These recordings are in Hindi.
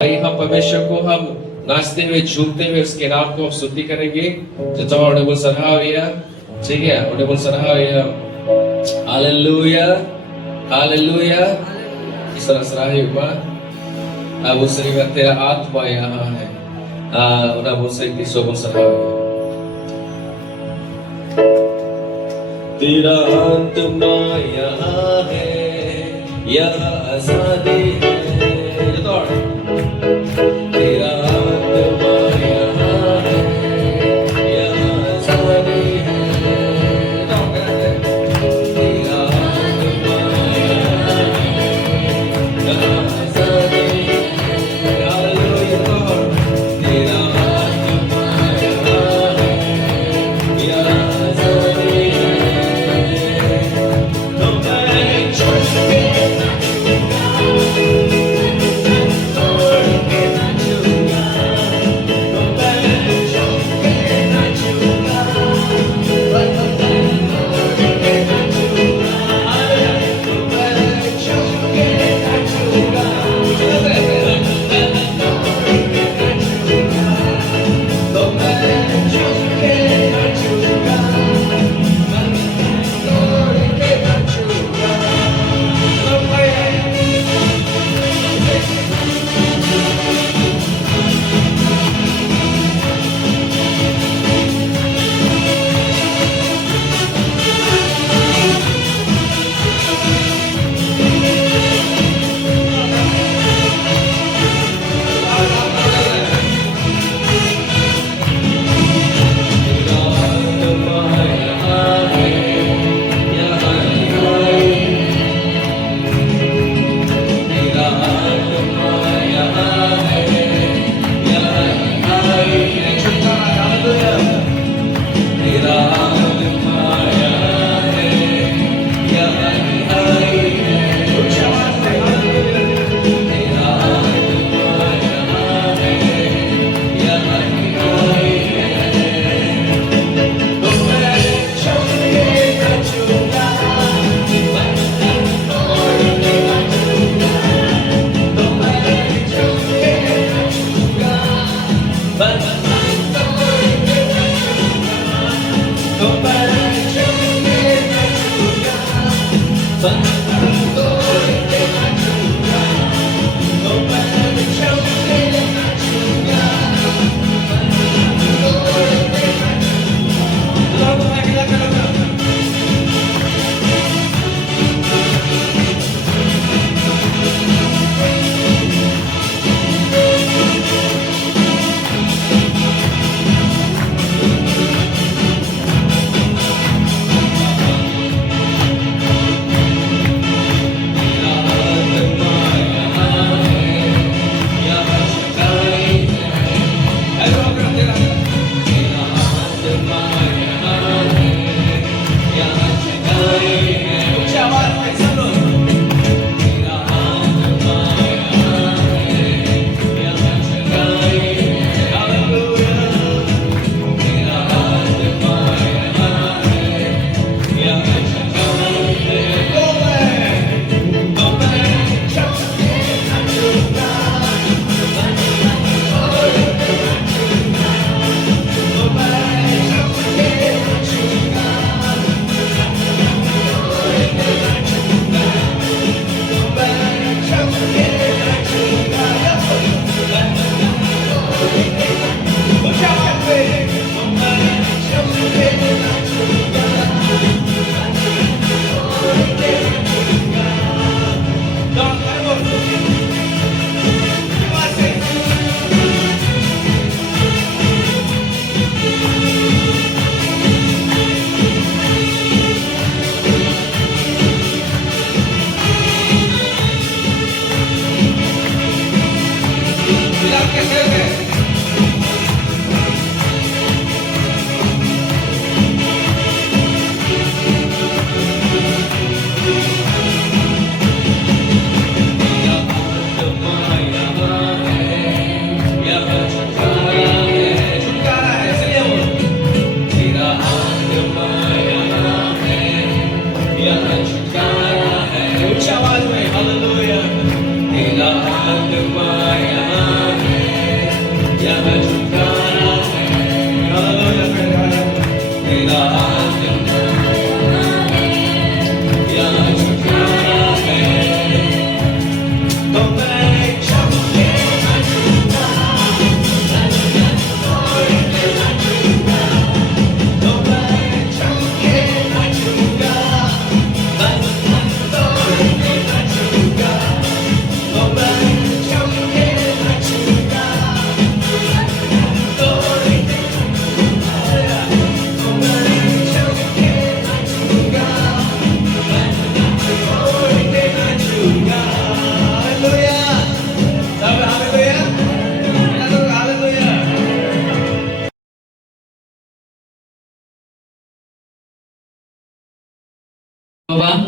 भाई हम परमेश्वर को हम नाचते हुए झूमते हुए उसके नाम को स्तुति करेंगे। जब उन्हें बोल सराहना, ठीक है, उन्हें बोल सराहना, हालेलुया हालेलुया। इस तरह सराहना अब उस तरह तेरा आत्मा यहाँ है, उन्हें बोल सकती सो बोल सराहना। तेरा आत्मा यहाँ है, यहाँ आजादी है। तेरा आत्मा यहाँ है, यहाँ आजादी है। तेरा आत्मा यहाँ है, यहाँ आजादी है। हालेलुया। तेरा आत्मा यहाँ है, यहाँ आजादी है। तो मैं छोड़ के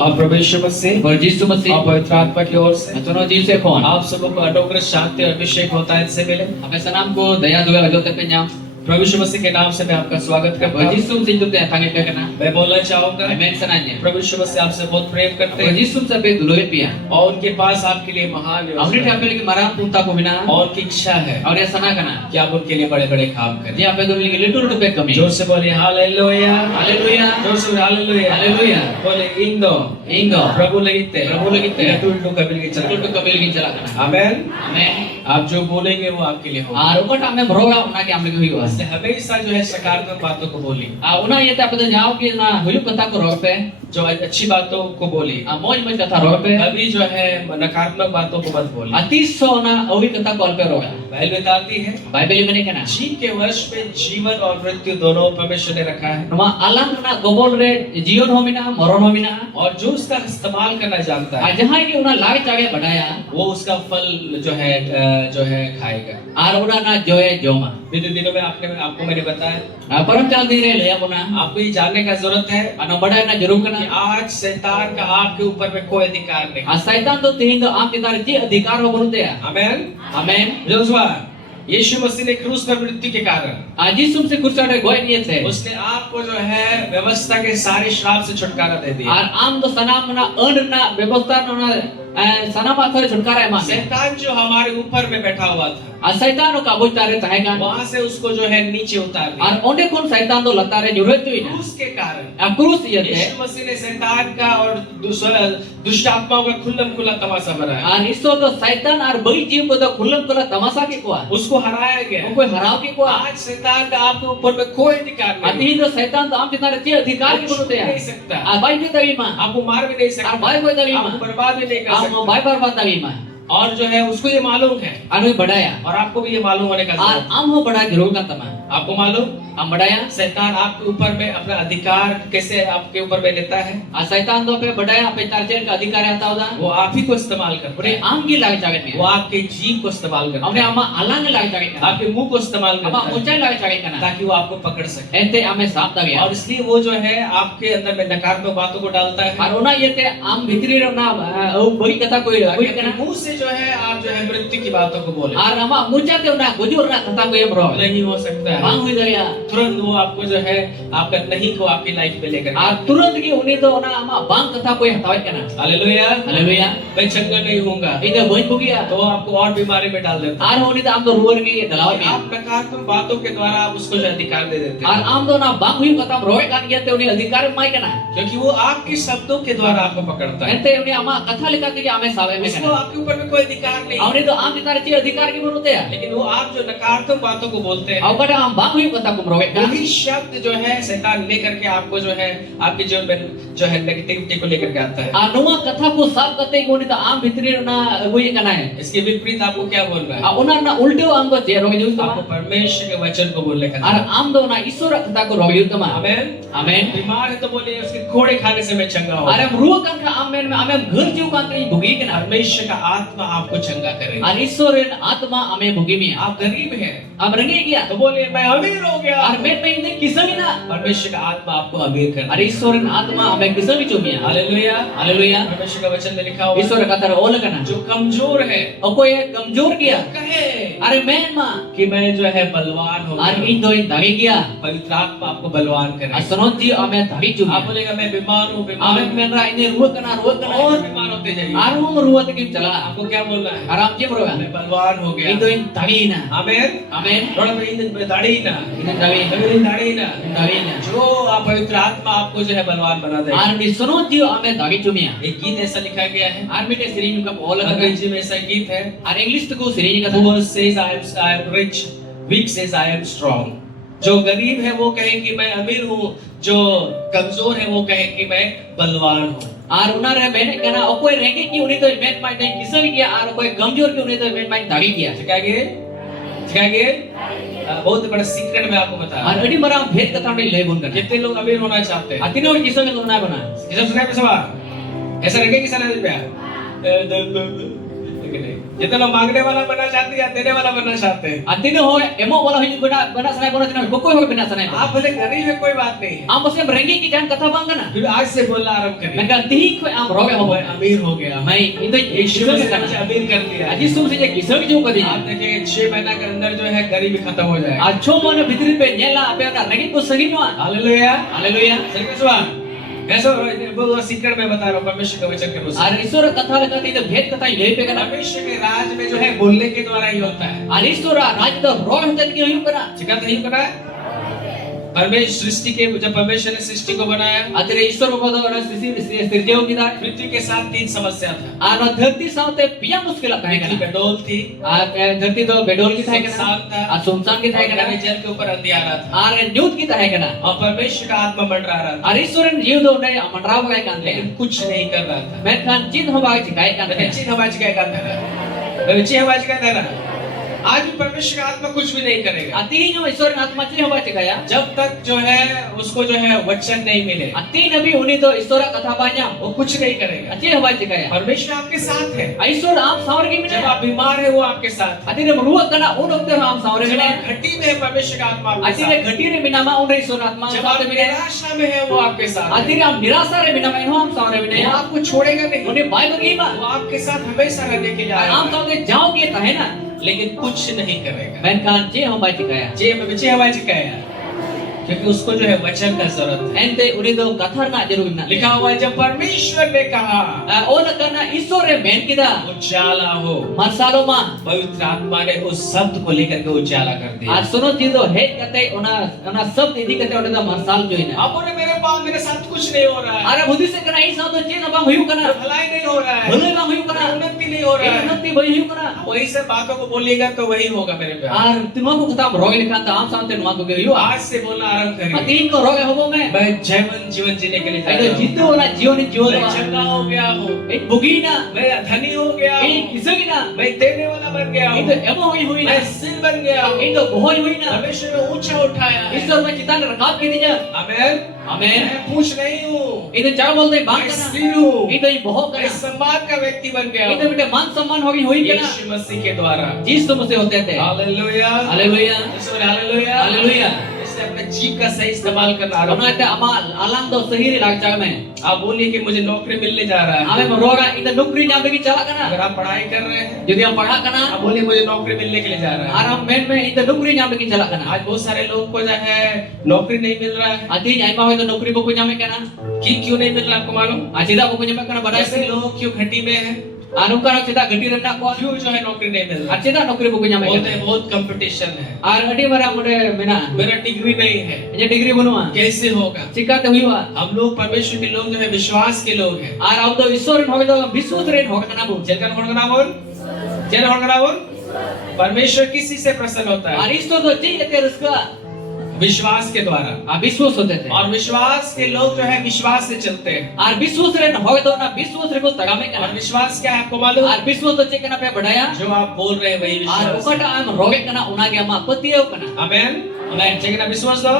और प्रभु यीशु मसीह Lord Jesus Masih. और पवित्र आत्मा की ओर से Tuno Jesus Ekon. आप सबको अनुग्रह शांति और अभिषेक होता है इनसे मिले। Apa sanam ko daya duga ajote penyam. प्रभु यीशु मसीह के नाम से मैं आपका स्वागत करता Lord हूँ। Jesus sin tu te tangi pe kana. मैं बोलना चाहूंगा Amen sananya. प्रभु यीशु मसीह आपसे बहुत प्रेम करते Lord हैं Jesus sa pe duloy pia. और उनके पास आपके लिए महान Amri योजना है thapel ki maram punta ko bina. और उनकी इच्छा है Aur ya sana kana. कि आप उनके लिए बड़े बड़े काम करें। Ye ape duli ki little to pe kami. जोर से बोलिए हालेलुया, Hallelujah. जोर से बोलिए हालेलुया, Hallelujah. बोले इंदो Ingo. प्रभु लगते प्रभु लगते। टूटू कबिल के Little to चला। kabil ki chala kana. आमेन। Amen. आप जो बोलेंगे वो आपके लिए होगा। Aar ukot ame broga una ki amli hui was. इसलिए हमेशा जो है सकारात्मक बातों को बोली, Una ye te ape to nyao ki na huyu kata ko rog pe. जो अच्छी बातों को बोली। Moj moj kata rog pe. अभी जो है नकारात्मक बातों को मत बोली। Atiso na awi kata kol pe roga. Bible बताती है Bible mene kana. जी के वर्ष में जीवन और मृत्यु दोनों परमेश्वर ने रखा है Numa alam na gobol re jion homina moron homina. और जो उसका इस्तेमाल करना जानता है Jahan ki una lag chage badaya. वो उसका फल जो है खाएगा। Ar una na joye joma. बीते दिनों में आपको मैंने बताया, Param chal dire le apuna. आपको ये जानने का जरूरत है Ano badaya na jarur कि kana. आज शैतान का आपके ऊपर में कोई अधिकार नहीं। Saitan to tihin to aap kitar ji adhikar ho bonute ya. Amen. Amen. Joshua, यीशु मसीह ने क्रूस पर मृत्यु के कारण Aji sum se kursate goy niye the. उसने आपको जो है व्यवस्था के सारे श्राप से छुटकारा दे दिया। Ar am to sanam na earn na व्यवस्था na sanam athore छुटकारा है मान. शैतान जो हमारे ऊपर में बैठा हुआ था Saitan no kaboy tare tahegan. वहां से उसको जो है नीचे उतार दिया। Ar onde kon Saitan to latare juret tu ina. क्रूस के कारण Krus ye the. यीशु मसीह ने शैतान का और दुष्ट आत्माओं का खुल्लम खुल्ला तमाशा बनाया। Ar iso to Saitan ar bagi jiv ko to khullam kula tamasa ki ko. उसको हराया गया। Koi haraw ki ko. आज शैतान का आपके ऊपर में कोई अधिकार नहीं। Ati to Saitan to am kitar ji adhikar ki bonute नहीं ya. सकता, Bai ki tagi ma. आपको मार भी नहीं Ar सकता, bai ko tagi आपको ma. बर्बाद भी नहीं कर Am सकता। bai barbat tagi ma. और जो है उसको ये मालूम है Anu badaya. और आपको भी ये मालूम होने का Ar जरूरत है। am ho bada jarur kan tama. आपको मालूम Am badaya. शैतान आपके ऊपर में अपना अधिकार कैसे आपके ऊपर में लेता है, Saitan to pe badaya pe tarjen ka adhikar आता होता. वो आप ही को इस्तेमाल करता Pure है। am ki lag jagat वो ni. आपके जीव को इस्तेमाल करता Amne है, ama alang lag jagat kana. आपके मुंह को इस्तेमाल करता Ama है unchai lag jagat kana. ताकि वो आपको पकड़ सके। Ente ame sap tagi. और इसलिए वो जो है आपके अंदर में नकारात्मक बातों को डालता है। Ar ona yete am bhitri na au bagi kata koi ताकि koi अपने kana. मुंह से जो है आप जो है मृत्यु की बातों को बोले। Ar ama mucha te una gujur na kata koi bro. नहीं हो सकता है, Bang hui daya. तुरंत वो आपको जो है आपका नहीं को आपकी लाइफ में लेकर Ar turant ki uni to ona ama bang kata koi hatawat kana. Hallelujah. Hallelujah. मैं चंगा नहीं होऊंगा Ida boy bugia. तो आपको और बीमारी में डाल देता Ar honi to am to ruar ki dalawat है। ni. आप नकारात्मक बातों के द्वारा आप उसको जो अधिकार दे देते Ar हैं, am to na bang hui kata roy kan yete uni adhikar mai kana. क्योंकि वो आपके शब्दों के द्वारा आपको पकड़ता है। Ente uni ama katha leka ki ame sabe me उसको kana. आपके ऊपर में कोई अधिकार नहीं, Amne to am kitar ji adhikar ki bonute ya. लेकिन वो आप जो नकारात्मक बातों को बोलते हैं, Au kada am bang hui kata ko roy kan. वही शब्द जो है शैतान लेकर के आपको जो है आपके जीवन में जो है नेगेटिविटी को लेकर के आता है। Numa katha ko sab kate ko ni to am bhitri na hui kana hai. इसके विपरीत आपको क्या बोल रहा है? Una na ulteo am to je rogi just आपको ma. परमेश्वर के वचन को बोलने का Ar am do na isura kata ko rogi just ma. Amen. Amen. बीमार है तो बोले उसके घोड़े खाने से मैं चंगा हूँ। Are am ruwa kan ka amen me ame ghar jiu kan to bugi kana. परमेश्वर का आत्मा आपको चंगा करेगा। Ar isoren atma ame bugi mi. आप गरीब हैं Am rangi gya. तो बोले मैं अमीर हो गया। Ar me inde kisami na. परमेश्वर का आत्मा आपको अमीर कर Ar isoren atma ame kisami chumi. Hallelujah. Hallelujah. परमेश्वर का वचन में लिखा हुआ है, Isora kata ol kana. जो कमजोर है Ako ye kamjor kiya. कहे Are men ma. कि मैं जो है बलवान हो Ar गया। indo in dagi kiya. पवित्र आत्मा आपको बलवान करे। Ar sonot ji ame dagi chumi. आप बोलेगा मैं बीमार हूँ, बीमार Ame हूँ, men ra ine ruwa kana और kana. बीमार होते जाइए। Ar hum ruwa te kim chala. आपको क्या बोलना है? Aram je bro. मैं बलवान हो गया। Indo in dagi na. Amen. Amen. थोड़ा सा इन दाढ़ी ना, Ine dagi. इन दाढ़ी ना, Dagi na. जो आप पवित्र आत्मा आपको जो है बलवान बना देगा। Ar ni sonot ji ame dagi chumi. एक गीत ऐसा लिखा गया है, Ar mite sirin ka ol kana. अंग्रेजी में ऐसा गीत है, Ar English to sirin ka. Poor says I am rich, weak says I am strong. जो गरीब है वो कहे कि मैं अमीर हूँ, जो कमजोर है वो कहे कि मैं बलवान हूँ। Ar unar re bene kana okoi renge ki uni to men mai nei kisami kiya ar okoi kamjor ki uni to men mai dagi kiya. सिखाएंगे बहुत बड़ा सीक्रेट मैं आपको बता रहा Ar हूँ। adi mara bhed kata nei le bon kana. कितने लोग अमीर होना चाहते हैं? Atine or kisami to na bana. ये सब सुना है सवाल? ऐसा रखें कि सना पे कि नहीं? जितना लोग मांगने वाला बनना चाहते हैं या देने वाला बनना चाहते हैं? Artinya ho emo wala hiyo bena sanai bola tina bokoi ho bena sanai. आप भले गरीब है कोई बात नहीं है, Am bosem rengi ki jan katha bang kana. फिर आज से बोलना आरंभ करिए, Maka tihi ko am roge ho. मैं अमीर हो गया, Mai itu यीशु Yesus ने kana. मुझे अमीर कर दिया। Aji sum se kisah jo kadi. आप देखिए 6 महीना के अंदर जो है गरीबी खत्म हो जाएगा। Acho mana bitri pe nyela ape na rengi ko sagi no. Hallelujah, Haleluya. सही सुना? ऐसा वो सीक्रेट में बता रहा हूँ परमेश्वर के वचन के अनुसार। Ar isora katha le kati the bhed katha yei pe kana. परमेश्वर के राज में जो है बोलने के द्वारा ही होता है। Ar isora raj to roge hotan ki hoyu kana. ठीक है, नहीं पता है? परमेश्वर सृष्टि के जब परमेश्वर ने सृष्टि को बनाया, Atire isor ko do na sirjeo ki da. पृथ्वी के साथ 3 समस्या था। Ar dharti saute piya muskil kahe पृथ्वी kana. बेडोल थी, Ar dharti to bedol ki thae सुनसान kana. था, Ar sumsan ki thae और kana. जल के ऊपर अंधियारा था, Ar nyut ki thae kana. और परमेश्वर का आत्मा मंडरा रहा था, Ar isoren jiu do na amandraw ka kan लेकिन le. कुछ नहीं कर रहा था। Men kan jin ho ba chikai kan le. बच्ची आवाज क्या कहता है? बच्ची आवाज क्या कहता है? आज भी परमेश्वर का आत्मा कुछ भी नहीं करेगा Ati no isoren atma chi ho ba chikaya. जब तक जो है उसको जो है वचन नहीं मिले, Ati nabi uni to isora katha banya. वो कुछ नहीं करेगा। Ati ho ba chikaya. परमेश्वर आपके साथ है, Aisor am saur ki जब mina. आप बीमार है वो आपके साथ है, Ati ne ruwa kana un okte am saur जब mina. आप घटी में है परमेश्वर का आत्मा आपके Ati साथ ne है, ghati re mina ma un isor atma जब आप saur mina. निराशा में है वो आपके साथ है, Ati ne am nirasa re mina ma no am saur वो mina. आपको छोड़ेगा नहीं, Uni bai bagi ma. वो आपके साथ हमेशा रहने के लिए आया Am है, saur de jao ki ta hai na. लेकिन कुछ नहीं करेगा। Men kan chi ho ba chikaya. जे बच्चे आवाज क्या है? क्योंकि उसको जो है वचन का जरूरत है। Ente uni to katha na jarur na. लिखा हुआ है जब परमेश्वर ने कहा Ona kana isore men kida. उजाला हो, Marsalo ma. पवित्र आत्मा ने उस शब्द को लेकर के उजाला कर दिया। Ar suno jido het kate ona sab idi kate ona da marsal joina. अब बोले मेरे पास मेरे साथ कुछ नहीं हो रहा है, Ara budi se kana isa to chi na bang huyu kana. भलाई नहीं हो रहा है, Bhulai bang huyu kana. उन्नति नहीं हो रहा है, Unnati bai huyu kana. वही सब बातों को बोलिएगा तो वही होगा मेरे प्यार। Ar timo ko kata roge likha ta am sante ma ko ge huyu. आज से बोलना आरंभ करिए, Atin ko roge hobo me. मैं जीवन जीने के लिए जा Ai रहा to हूँ, jitto ona jioni jion मैं ma. चंगा हो गया हूँ, Ei bugina. मैं धनी हो गया Ei हूँ, kisagina. मैं देने वाला बन गया Ei हूँ, to emo hui na. मैं सिर बन गया हूँ, Ei to bohoi hui na. परमेश्वर ने ऊंचा उठाया है। Isor ma chitan rakab ki dija. आमेन। Amen. मैं पूछ नहीं हूँ, Ei to char bolte bang मैं kana. सिर हूँ, Ei to i boho मैं kana. सम्मान का व्यक्ति बन गया Ei to हूँ bete man samman hogi hui kana. यीशु मसीह के द्वारा। जिस तुमसे होते थे. Hallelujah, Haleluya. Hallelujah, Haleluya. इससे अपने जीव का सही इस्तेमाल करना आरंभ Ona te amal alam do sahiri lag jaga mein. आप बोलिए कि मुझे नौकरी मिलने जा रहा है। Ame roga ita nukri nyam lagi chala kana. अगर आप पढ़ाई कर रहे हैं, Jadi am padha आप kana. बोलिए मुझे नौकरी मिलने के लिए जा रहा है। Aram men mein ita nukri nyam lagi chala kana. आज बहुत सारे लोगों को जो है नौकरी नहीं मिल रहा है। Ati nyai ma hoy to nukri boku nyame kana. क्यों नहीं मिल रहा आपको मालूम? Acida boku nyame kana badai ऐसे se. लोग क्यों घटी में है? Anu kana cida gati remna ko. क्यों जो है नौकरी नहीं मिल रहा? Acida nukri boku nyame बोलते हैं kana. बहुत कंपटीशन है, Ar adi mara mude mena. मेरा डिग्री नहीं है, Je degree bunua. कैसे होगा? Chika te huiwa. हम लोग परमेश्वर के लोग जो है विश्वास के लोग हैं। Ar au to isorin hoy to bisut ren hoga kana bu. जलकर होगा ना बोल, जल होगा ना बोल। परमेश्वर किसी से प्रसन्न होता है? Ar isto to chi ete ruska. विश्वास के द्वारा। Ar biswas hote the. और विश्वास के लोग जो है विश्वास से चलते हैं। Ar biswas ren hoy to na biswas re ko tagame और kana. विश्वास क्या है आपको मालूम? Ar biswas to che kana pe badaya. जो आप बोल रहे हैं वही Ar विश्वास है। ukata am roge kana unage ama patiyo kana. Amen. Amen. Check ना विश्वास दो।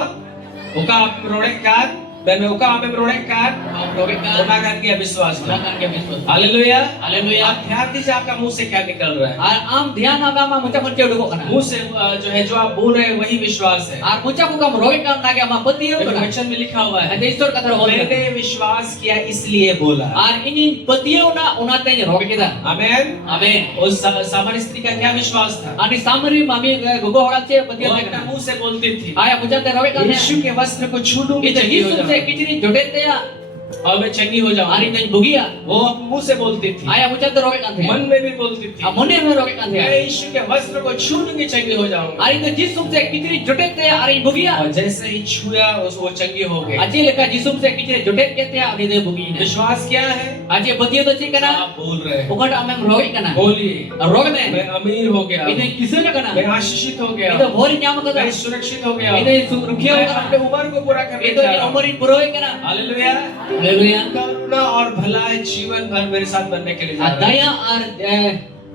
उका आप रोड़े कार, ben उका आप रोड़े कार, Am roge ka. उना कर के विश्वास दो। Unakan ke biswas. Hallelujah. Haleluya. आप ध्यान दीजिए आपका मुंह से क्या निकल रहा है। Ar am dhyan aga ama mucha kunche udugo kana. मुंह से जो है जो आप बोल रहे हैं वही विश्वास है। Ar mucha ku kam roge ka nage ama patiyo देखो, kana. वचन में लिखा हुआ है, Ate istor katra hol. मैंने विश्वास किया इसलिए बोला। Ar ini patiyo na unate roge kita. आमेन। Amen. उस सामान्य स्त्री का क्या विश्वास था? Ani samari mami gugo hoga che वो patiyo अपने kana. मुंह से बोलती थी, Aya mucha te roge kana. यीशु के वस्त्र को छू लूंगी Ito चंगी हो Yesus se जाऊंगी kichiri jodete ya. और मैं चंगी हो Ari जाऊंगी। tan bugia. वो मुंह से बोलती थी, Aya mucha te roge kan the. मन में भी बोलती थी, Amone me roge kan मैं the. यीशु के वस्त्र को छू लूंगी चंगी हो जाऊंगी। Ari to Yesus se kichiri jodete ya ari bugia. और जैसे ही छुआ वो चंगी हो गई। Aje leka Yesus se kichiri jodet kete ya ari de bugi ne. विश्वास क्या है? Aje patiyo to che kana. आप बोल रहे हैं, Ukata amem roge kana. बोलिए, Roge me. मैं अमीर हो गया, Ito kisana kana. मैं आशीषित हो गया, Ito bori nyama kada. मैं सुरक्षित हो गया, Ito surukhiya मैं kana. अपने उम्र को पूरा करने Ito जा रहा हूं। umarin puroy kana. Hallelujah. Haleluya. करुणा और भलाई जीवन भर मेरे साथ बनने के लिए जा रहा है। Daya ar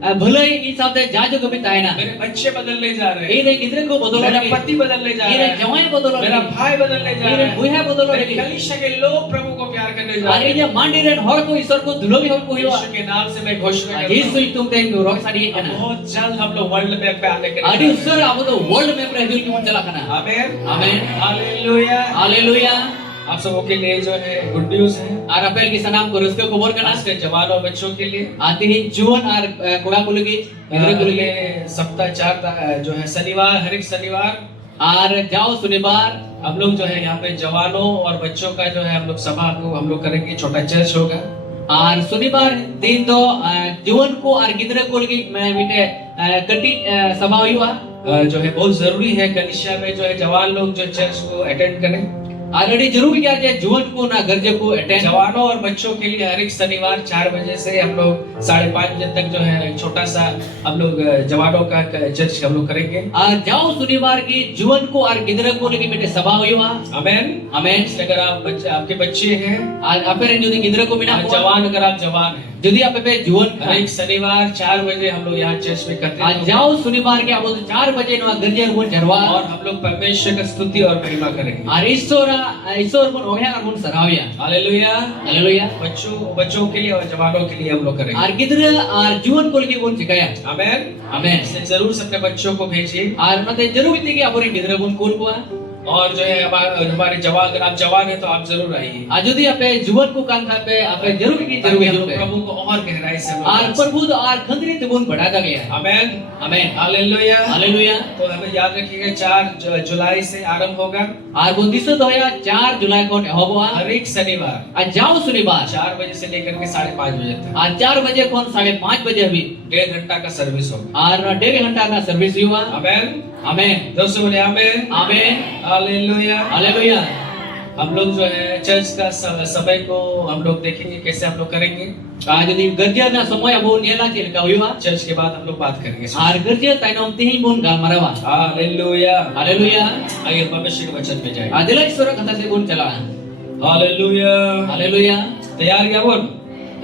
भलाई इन साथ जाजो कभी तायना मेरे बच्चे बदलने जा रहे हैं, ये नहीं किधर को बदलो मेरा लगे पति बदलने जा ये रहा नहीं है, जवान बदलो मेरा लगे भाई बदलने जा ये रहा नहीं बुया है, बदलो मेरे लगे कलीसिया के लोग प्रभु को प्यार करने जा अरे रहे ये हैं। मांडी रे हर को ईश्वर को दुलोगी हर को हिवा यीशु के नाम से मैं घोषणा करता यीशु हूं, तुम तेंग रोक साड़ी अब कना बहुत जल्द हम लोग वर्ल्ड मैप पे आने के लिए अरे ईश्वर अब तो वर्ल्ड में प्रेजुल की मन चला कना आमीन आमीन हालेलुया। हालेलुया आप सबों के लिए जो है गुड न्यूज है और अपेल की सनाम को रस्ते को बोल कना आज के जवानों बच्चों के लिए। आती ही जुवन और कुड़ा कुलगी इधर कुलगी अगले सप्ताह 4 जो है शनिवार, हर एक शनिवार और जाओ शनिवार हम लोग जो है यहाँ पे जवानों और बच्चों का जो है हम लोग सभा को हम लोग करेंगे, छोटा चर्च होगा। और शनिवार दिन तो जुवन को और गिदरे कुलगी मैं बिटे कटी सभा हुआ जो है बहुत जरूरी है कलीसिया में जो है जवान लोग जो चर्च को अटेंड करें। ऑलरेडी जरूर क्या है जुवन को ना गर्जे को अटेंड जवानों और बच्चों के लिए हर एक शनिवार 4 बजे से हम लोग 5:30 बजे तक जो है छोटा सा हम लोग जवानों का चर्च हम लोग करेंगे। और जाओ शनिवार की जुवन को और गिदरे को लेके बेटे सभा हुआ आमीन आमीन अगर आप आपके बच्चे हैं और अपने जो गिदरे को बिना जवान, अगर आप जवान हैं, यदि आप पे जुवन हर एक शनिवार 4 बजे हम लोग यहाँ चर्च में करते आज हैं जाओ शनिवार के आप 4 बजे ना गर्जे वो जरवा और हम लोग परमेश्वर की स्तुति और महिमा करेंगे। और ईश्वर को ओहे और मुन सराविया हालेलुया। हालेलुया बच्चों के लिए और जवानों के लिए हम लोग करेंगे। और गिदरे और जुवन को लेके वो सिखाया आमीन आमीन इसलिए जरूर से अपने बच्चों को भेजिए। और मते जरूर थी कि अपने गिदरे को कौन को और जो है हमारे जवान, अगर आप जवान हैं तो आप जरूर आइए। आज यदि आप जुवन को कान था पे आप जरूर की ताकि हम जरूर लोग प्रभु को और गहराई से और प्रभु तो और खंदरी तिबुन बढ़ाता गया आमीन आमीन हालेलुया। हालेलुया तो हमें याद रखिएगा 4 जुलाई से आरंभ होगा और वो दिसो तो या 4 जुलाई को होगा हर एक शनिवार आज जाओ शनिवार 4 बजे से लेकर के 5:30 बजे तक आज 4 बजे कौन 5:30 बजे अभी 1.5 घंटा का सर्विस होगा। और 1.5 घंटा का सर्विस हुआ आमीन आमीन दोस्तों बोले आमीन आमीन हालेलुया। हालेलुया हम लोग जो है चर्च का समय को हम लोग देखेंगे कैसे हम लोग करेंगे। आज यदि गर्जिया ना समय अब नेला चिलका हुआ चर्च के बाद हम लोग बात करेंगे। और गर्जिया ताइनोम तिही बोन गाल मरवा हालेलुया हालेलुया आइए परमेश्वर के वचन पे जाएं। आदिला ईश्वर कथा से बोन चला हालेलुया हालेलुया तैयार क्या बोल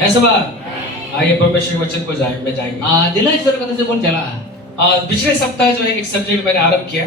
ऐसा बात आइए परमेश्वर के वचन को जाएंगे। आदिला ईश्वर कथा से बोन चला पिछले सप्ताह जो है एक सब्जेक्ट मैंने आरंभ किया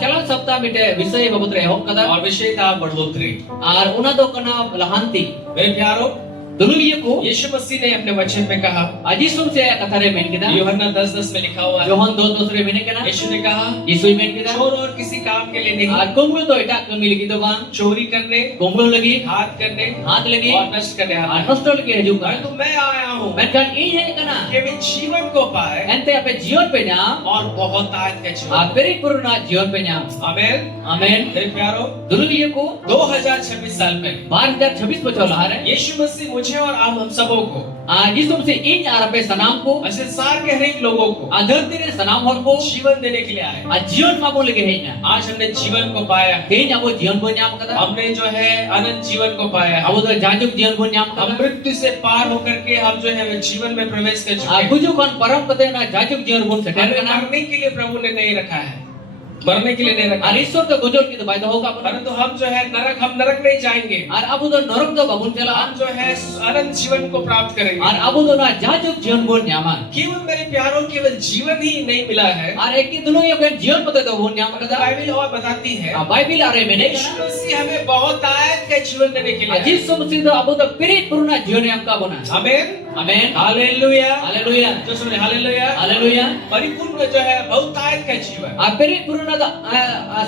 चला सप्ताह मिटे विषय बाबत रहे हो कदा और विषय था बढ़ोतरी। और उना तो कना लहांती मेरे प्यारो दोनों ये को यीशु मसीह ने अपने वचन में कहा, अजी सुन से कथा रे मेन किदा यूहन्ना 10:10 में लिखा हुआ है, जोहन 2:2 रे मेने केना यीशु ने कहा यीशु मेन किदा चोर और किसी काम के लिए नहीं, और कोंगलो तो एटा कमी लगी तो बांग चोरी करने, कोंगलो लगी हाथ करने हाथ लगी और नष्ट करने आया है। नष्ट लगी हजू का परंतु मैं आया हूँ मैं कन ई है कना कि वे जीवन को पाए एंते अपे जीवन पे नाम और बहुत आयत का जीवन। और पेरी पूर्ण जीवन पे नाम आमीन आमीन मेरे प्यारो दोनों ये को 2026 साल पहले 2026 में चला है यीशु मसीह मुझे और आप हम सबों को आज यीशु से इन आरपे सनाम को संसार के हर एक लोगों को आदर तेरे सनाम हर को जीवन देने के लिए आए। आज जीवन मा बोले के है ना आज हमने जीवन को पाया, हे ना वो जीवन को नाम कदा हमने जो है अनंत जीवन को पाया। अब तो जाजुक जीवन को नाम हम कदा मृत्यु से पार होकर के हम जो है जीवन में प्रवेश कर चुके हैं। कुछ कौन परम कदे ना जाजुक जीवन बोल सके हमें ना मरने के लिए प्रभु ने नहीं रखा है, मरने के लिए नहीं रखा और है। ईश्वर तो गुजर की तो फायदा होगा परंतु हम जो है हम नरक नहीं जाएंगे, और अब तो नरक तो बबुन चला हम जो है अनंत जीवन को प्राप्त करेंगे। और अब तो ना जाजुक जीवन बोल नामा केवल मेरे प्यारों केवल जीवन ही नहीं मिला है, और एक की दोनों ये जीवन पता तो बोल नाम कदा बाइबल और बताती है बाइबल अरे मैंने यीशु मसीह हमें बहुत आयत का जीवन देने के लिए आया। अजीब समझी तो अब तो पेरी पूर्ण जीवन नाम का बना आमीन आमीन हालेलुया हालेलुया तो सुनिए हालेलुया हालेलुया परिपूर्ण जो है बहुत आयत का जीवन। और पेरी पूर्ण का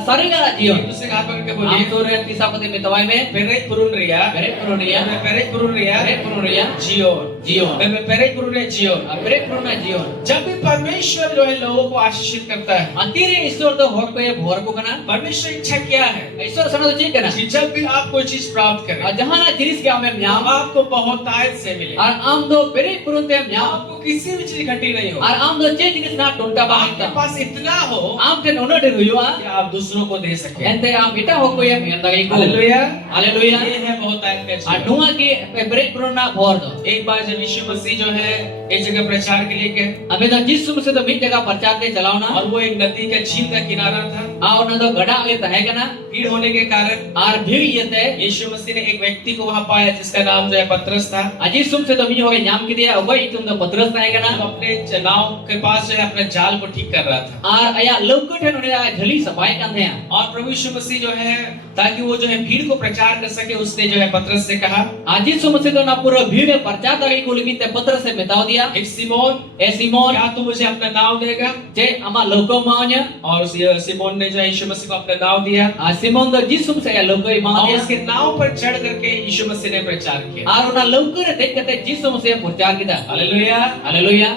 सारेगा जीवन दूसरे हाथ पकड़ के हम बोलिए तो रे तिसापति में तवाई में पेरेज पुरुनरिया पेरे पूर्णिया पेरेज पुरुनरिया पेरे पूर्णिया जियोन जियो पेरेज पुरुनरिया जियोन। पेरे पूर्ण जीवन जब भी परमेश्वर जो है लोगों को आशीषित करता है, अंतिरे ईश्वर तो होर पे भोर को कना परमेश्वर इच्छा क्या है ईश्वर सना तो ठीक है ना कि जब भी आप कोई चीज प्राप्त करें और जहां ना जिनिस के हमें न्याम आपको बहुत आयत से मिले, और आम दो पेरे पूर्ण ते न्याम आपको किसी भी चीज घटी नहीं हो, और आम दो चे जिनिस ना टोंटा आपके बांगता पास इतना हो आम के नोना डर हुआ कि आप दूसरों को दे सके। एंते आम इटा हो कोई हम यंदा को हालेलुया हालेलुया ये है बहुत आयत का और जीवन। नुआ की पेरे पूर्ण भोर दो एक बार जब यीशु मसीह जो है एक जगह प्रचार के लिए गए Abi dah Yesus mesti dah mid jaga percaya ke चलाओ ना और वो एक नदी का झील का किनारा था और ना तो गड़ा ले तो है क्या ना भीड़ होने के कारण और भीड़ ये थे यीशु मसीह ने एक व्यक्ति को वहां पाया जिसका नाम जो है पतरस था आज Yesus mesti dah minyak orang nyam kita ya वही तुम dah पतरस है क्या जो ना अपने नाव के पास जो है अपने जाल को ठीक कर रहा था और आया लौकट है उन्हें झली सफाई करते हैं और प्रभु यीशु मसीह जो है ताकि वो जो है भीड़ को प्रचार कर सके उसने जो है पतरस से कहा आज Yesus mesti dah ना पूरा भीड़ में प्रचार करने को लेकिन ते पतरस से बताओ दिया एक सिमोन ए सिमोन क्या तू मुझे अपना नाव देगा जे अमा लौको मावnya और सिमोन ने जो है यीशु मसीह को अपना नाव दिया सिमोन dah Yesus saya lौको और मावnya उसके नाव पर चढ़ करके यीशु मसीह ने प्रचार किया और उन्हें लौको रे देख करते Yesus mesti प्रचार kita हालेलुया हालेलुया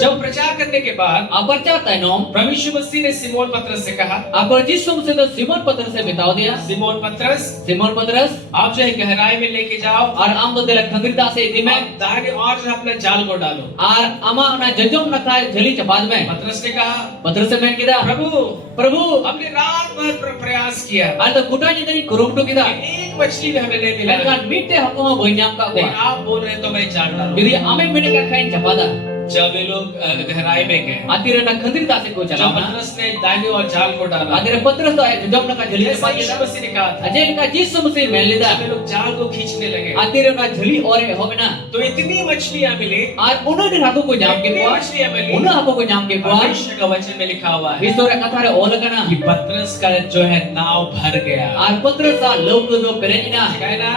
जब प्रचार करने के बाद प्रचार तय नो प्रभु यीशु मसीह ने सिमोन पतरस से कहा अब Yesus mesti dah सिमोन पतरस से बताओ दिया सिमोन पतरस सिमोन पतरस आप जो है गहराई में लेके जाओ और आम तो दिल खंगरिता से इदी में आप दाहिने और जो है अपना जाल को डालो और अमा उन्हें जजों नखा झली चपाद में पतरस ने कहा पतरस से मैं किया प्रभु प्रभु हमने रात भर प्रयास किया और तो कुटा जितनी कुरुमटो किया एक मछली भी हमें नहीं मिला लेकिन मीठे हकों में बहनियाम का लेकिन हुआ आप बोल रहे हैं तो मैं जान डालूं यदि हमें मैंने क्या खाइन चपादा जब ये लोग गहराई में गए आतिरे ना खंगरिता से को जब चलाओ ना पतरस ने दाहिने और जाल को डाला आतिरे पतरस तो जजों नखा झली ऐसा चपाद यीशु किया मसीह ने कहा था अजय का Yesus mesti मेलिदा जब ये लोग जाल को खींचने लगे आतिरे ना झली और हो ना तो इतनी मछलियां मिली और उन्होंने हकों को जाम के इतनी हुआ मछलियां मिली उन्होंने हकों को जाम के हुआ परमेश्वर का वचन में लिखा हुआ है विश्व रे कथा रे ओल कना कि पतरस का जो है नाव भर गया और पतरस सा लोग तो पेरेजना जगाएना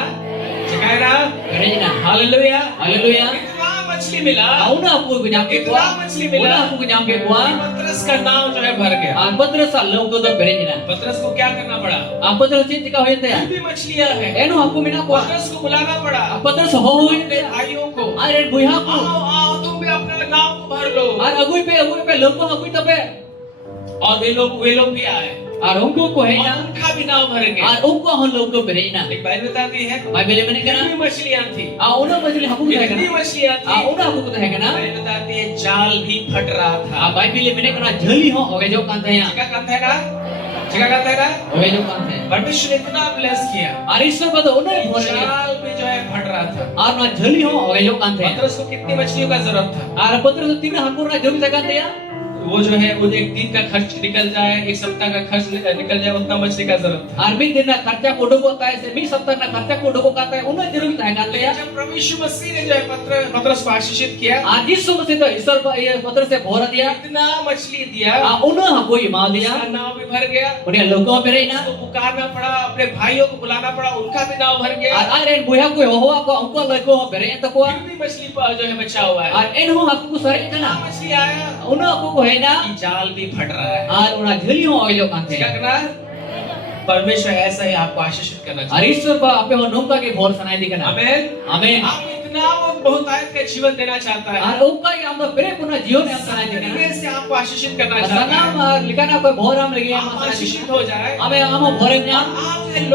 पेरेजना हालेलुया हालेलुया इतना मछली मिला उन्होंने हकों को जाम के हुआ इतना मछली मिला उन्होंने हकों को जाम के हुआ कि पतरस का नाव जो है भर गया और पतरस सा लोग तो पेरेजना पतरस को क्या करना पड़ा पतरस चिंता का होते फिर हैं भी मछलियां है एनो हकों में ना को पतरस को बुलाना पड़ा पतरस हो अपने भाइयों को अरे बुया को आओ आओ तुम भी अपना नाव को भर लो और अगुई पे लोग को अगुई तबे और वे लोग भी आए और उनको को है ना और उनका भी नाव भर गया और उनको हम लोग को पेरेजना एक बाइबल बताती है बाइबल में ने कितनी कहना मछलियां थी उन्होंने मछली हकों को है कितनी ना मछलियां थी उन्होंने हकों को है ना बाइबल बताती है जाल भी फट रहा था बाइबल में ने कहना झली हो होगे जो कांत है जगह कहता है ना जगह कहता है ना होगे जो कांत है परमेश्वर ने इतना ब्लेस किया और ईश्वर को तो उन्हें भर दिया जाल भी जो है फट रहा था और ना झली हो होगे जो कांत है पतरस को कितनी मछलियों का जरूरत था और पत्र तो तीन हकों ना जो भी जगह दिया वो जो है वो एक दिन का खर्च निकल जाए एक सप्ताह का खर्च निकल जाए उतना मछली का जरूरत था और भी दिन ना खर्चा को डुबो का है भी सप्ताह ना खर्चा को डुबो का है उन्हें जरूर है कहते हैं जब प्रभु यीशु मसीह ने जो है पतरस को आशीषित किया आज यीशु मसीह तो ईश्वर को ये पत्र से भर दिया इतना मछली दिया उन्हें हकों ही मार दिया उसका नाव भी भर गया उन्हें लोगों पे रही ना उसको पुकारना पड़ा अपने भाइयों को बुलाना पड़ा उनका भी नाव भर गया और अरे बुया को हो को उनको लोगों पे रही तो को फिर भी मछली जो है बचा हुआ है और इन हो हकों सरे इतना मछली आया उन्हें हकों को है ना कि जाल भी फट रहा है और उन्हें झली हो होगे जो कांत क्या है करना परमेश्वर ऐसा ही आपको आशीषित करना और चाहिए ईश्वर को आपे वो नौका के भोर सुनाई दिखना आमेन आमीन आप इतना वो बहुत आयत का जीवन देना चाहता है और उनका ही हम तो प्रे पुनः जीवन में सुनाई दिखना तरीके से आपको आशीषित करना चाहता है सनाम लिखना कोई भोर हम लगे आप हम आशीषित हो जाए हमें हम भोरे में और आप जो है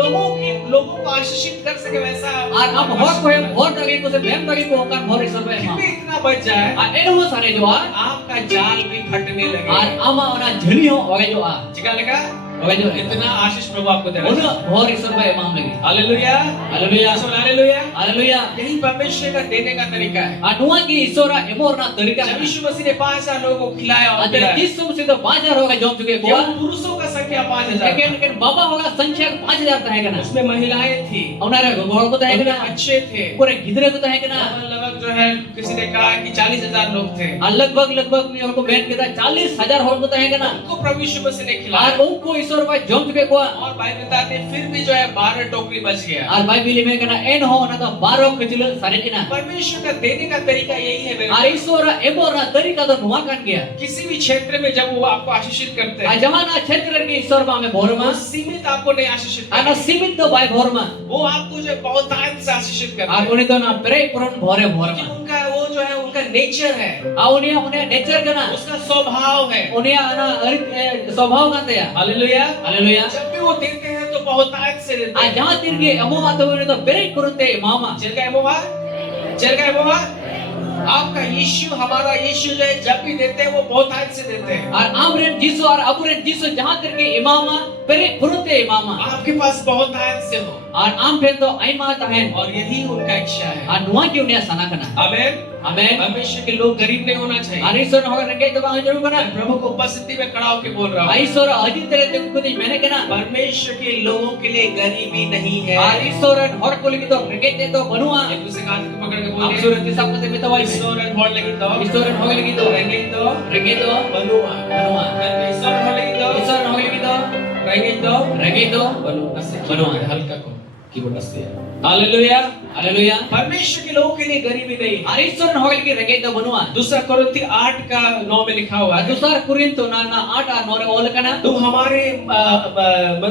लोगों को आशीषित कर सके वैसा और हम भोर को भोर तक को से बहन तक को होकर भोर ईश्वर में फिर हम भी इतना बच जाए और इन हो सारे जो आ आपका जाल भी फटने लगे और हम उन्हें झली हो होगे जो आ ठीक है लगा होगे जो इतना आशीष प्रभु आपको देना उन भोर ईश्वर में इमाम लगे हालेलुया हालेलुया हालेलुया हालेलुया यही परमेश्वर का देने का तरीका है अनुआ की ईश्वर एमोर ना तरीका जब यीशु मसीह ने 5,000 लोगों को खिलाया और अगर पिलाया, जिस से तो 5000 होगा जो चुके को केवल पुरुषों का संख्या 5,000 लेकिन बाबा होगा संख्या 5000 तो है ना उसमें महिलाएं थी उन्हारे घोड़ को तो है ना बच्चे थे पूरे गिदरे को तो है ना लगभग जो है किसी ने कहा कि 40,000 लोग थे लगभग में उनको बैठ के 40,000 होड़ को तो है ना उनको प्रभु यीशु मसीह ने खिलाया और उनको ईश्वर भाई जो चुके को और बाइबल बताते हैं फिर भी जो है 12 टोकरी बच गया और बाइबल में कहना एन हो ना तो 12 कचिल सारे ना परमेश्वर का देने का तरीका यही है मेरे और ईश्वर एमोर ना तरीका तो नुआ काट गया किसी भी क्षेत्र में जब वो आपको आशीषित करते आ हैं जमाना क्षेत्र के ईश्वर बा में भोर में वो सीमित आपको नहीं आशीषित आना करते सीमित तो भाई भोर में वो आपको जो है बहुत आयत से आशीषित करते और हैं उन्हें तो ना प्रे पुरन भोरे भोर क्योंकि में उनका वो जो है उनका नेचर है आ उन्हें नेचर का ना उसका स्वभाव है उन्हें आना स्वभाव का दिया हालेलुया हालेलुया जब भी वो देते हैं तो बहुत आयत से देते आ हैं जहां तिरगे अमो आते हुए तो बेरे पुरते मामा चल गए मोहा आपका यीशु हमारा यीशु जो है जब भी देते हैं वो बहुत आयत से देते हैं और आमरे जीसु और अबुरे जीसु जहां तिरगे इमामा beri purute mama. आपके पास बहुत आयत से हो, Ar am pen to aima tahen. और यही उनका इच्छा है। Ar nuwa ki unia sana kana. आमेन। Amen. हमेशा के लोग गरीब नहीं होना चाहिए। Arisor hoga renge to bang jaru मैं kana. प्रभु को उपस्थिति में खड़ा होकर बोल रहा हूँ, Aisor ajit tere te kudi mene kana. परमेश्वर के लोगों के लिए गरीबी नहीं है। Arisor hor ko lagi to renge te to banua. एक दूसरे का हाथ पकड़ के Am बोलिए, surat ti sab te beta wai. ईश्वर भोल लगी तो, ईश्वर होगा लगी तो रहेंगे तो renge to बनुआ, banua. ईश्वर भोल लगी तो ईश्वर होगा lagi to रहेंगे तो renge to बनुआ। बनुआ। हल्का को कीबोर्ड से हालेलुया। haleluya. परमेश्वर के लोगों के लिए गरीबी नहीं। Arisor hoga lagi renge to banua. दूसरा कोरिन्थी 8:9 में लिखा हुआ है, Dusar Korinto na 8 ar nore ol kana. तुम हमारे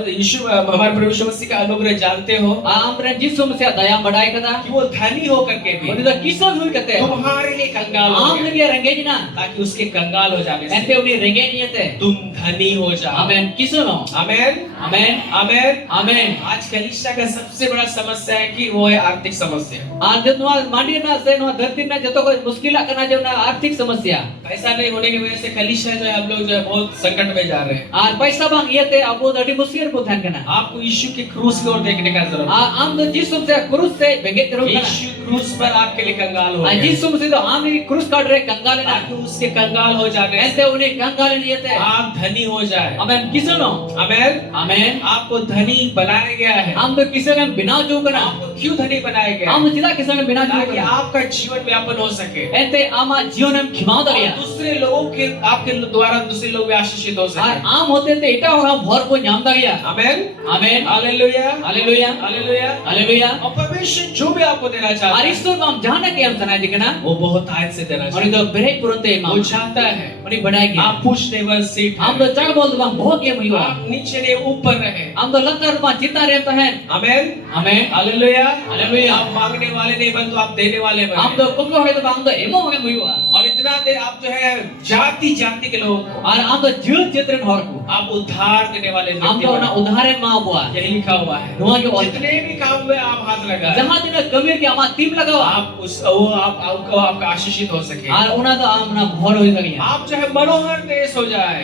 यीशु हमारे प्रभु यीशु मसीह का अनुग्रह जानते हो Amre jisu mse daya badai kada. कि वो धनी होकर के भी Oni da kiso hui kate. तुम्हारे लिए कंगाल हो Am गया, lagi renge jina. ताकि उसके कंगाल हो जाने Ente से uni renge ni ete. तुम धनी हो जाओ। Amen. Kiso no. आमेन Amen. आमेन। Amen. आज कलीसिया का सबसे बड़ा समस्या है कि वो है आर्थिक समस्या। आज नवा मांडी ना से नवा धरती ना जतो को मुश्किल करना जो ना आर्थिक समस्या. पैसा नहीं होने की वजह से कलीसिया जो है हम लोग जो है बहुत संकट में जा रहे हैं। Ar paisa bang iya te abu dadi muskil ko than kana. आपको यीशु के क्रूस की ओर देखने का जरूरत है। Am do jisu se krus se beget ro kana. यीशु क्रूस पर आपके लिए कंगाल हो A गया, jisu se do am ni krus kad re kangal na. ताकि उसके कंगाल हो जाने से Ente uni kangal ni ete. आप धनी हो जाए। Amen. Kiso no. आमेन। Amen. आपको धनी बनाया गया है। Am do kiso में बिना जो kana. आपको क्यों धनी बनाया गया Am है? chila kiso में बिना जो ताकि kana. आपका जीवन व्यापन हो सके, Ente ama जीवन में खिमाव और दरिया. दूसरे लोगों के आपके द्वारा दूसरे लोग भी आशीषित हो Ar सके। am होते ते इटा होगा भर को न्याम दरिया. आमेन Amen. Hallelujah Haleluya. Hallelujah. Haleluya. और परमेश्वर जो भी आपको देना चाहता है Aristor am jana ke am sanai dikana. वो बहुत आयत से देना Oni चाहता do berek purunte है। वो imam. चाहता है Oni badai ke. आप push never seat Am do chak bol do bang boh ke muiwa. आप नीचे नहीं ऊपर रहे। Am do latar ma cita re tahen. Amen Amen. Hallelujah hallelujah. आप मांगने वाले नहीं बन तो आप देने वाले Am बने। do koko hoy do bang do emo hoge muiwa. और इतना देर आप जो है जाति जाति के लोगों को Ar am do jut jitren hor ko. आप उद्धार देने वाले Am व्यक्ति do na बने। udhare ma bua. यही लिखा हुआ है। Nuwa ke ol. जितने भी काम में आप हाथ लगाए Jaha dina kamir ke ama tim lagawa. आप उस वो आप आपको आपका आशीषित हो सके। Ar ona do am na bhor hoy sagiya. आप जो है मनोहर देश हो जाए,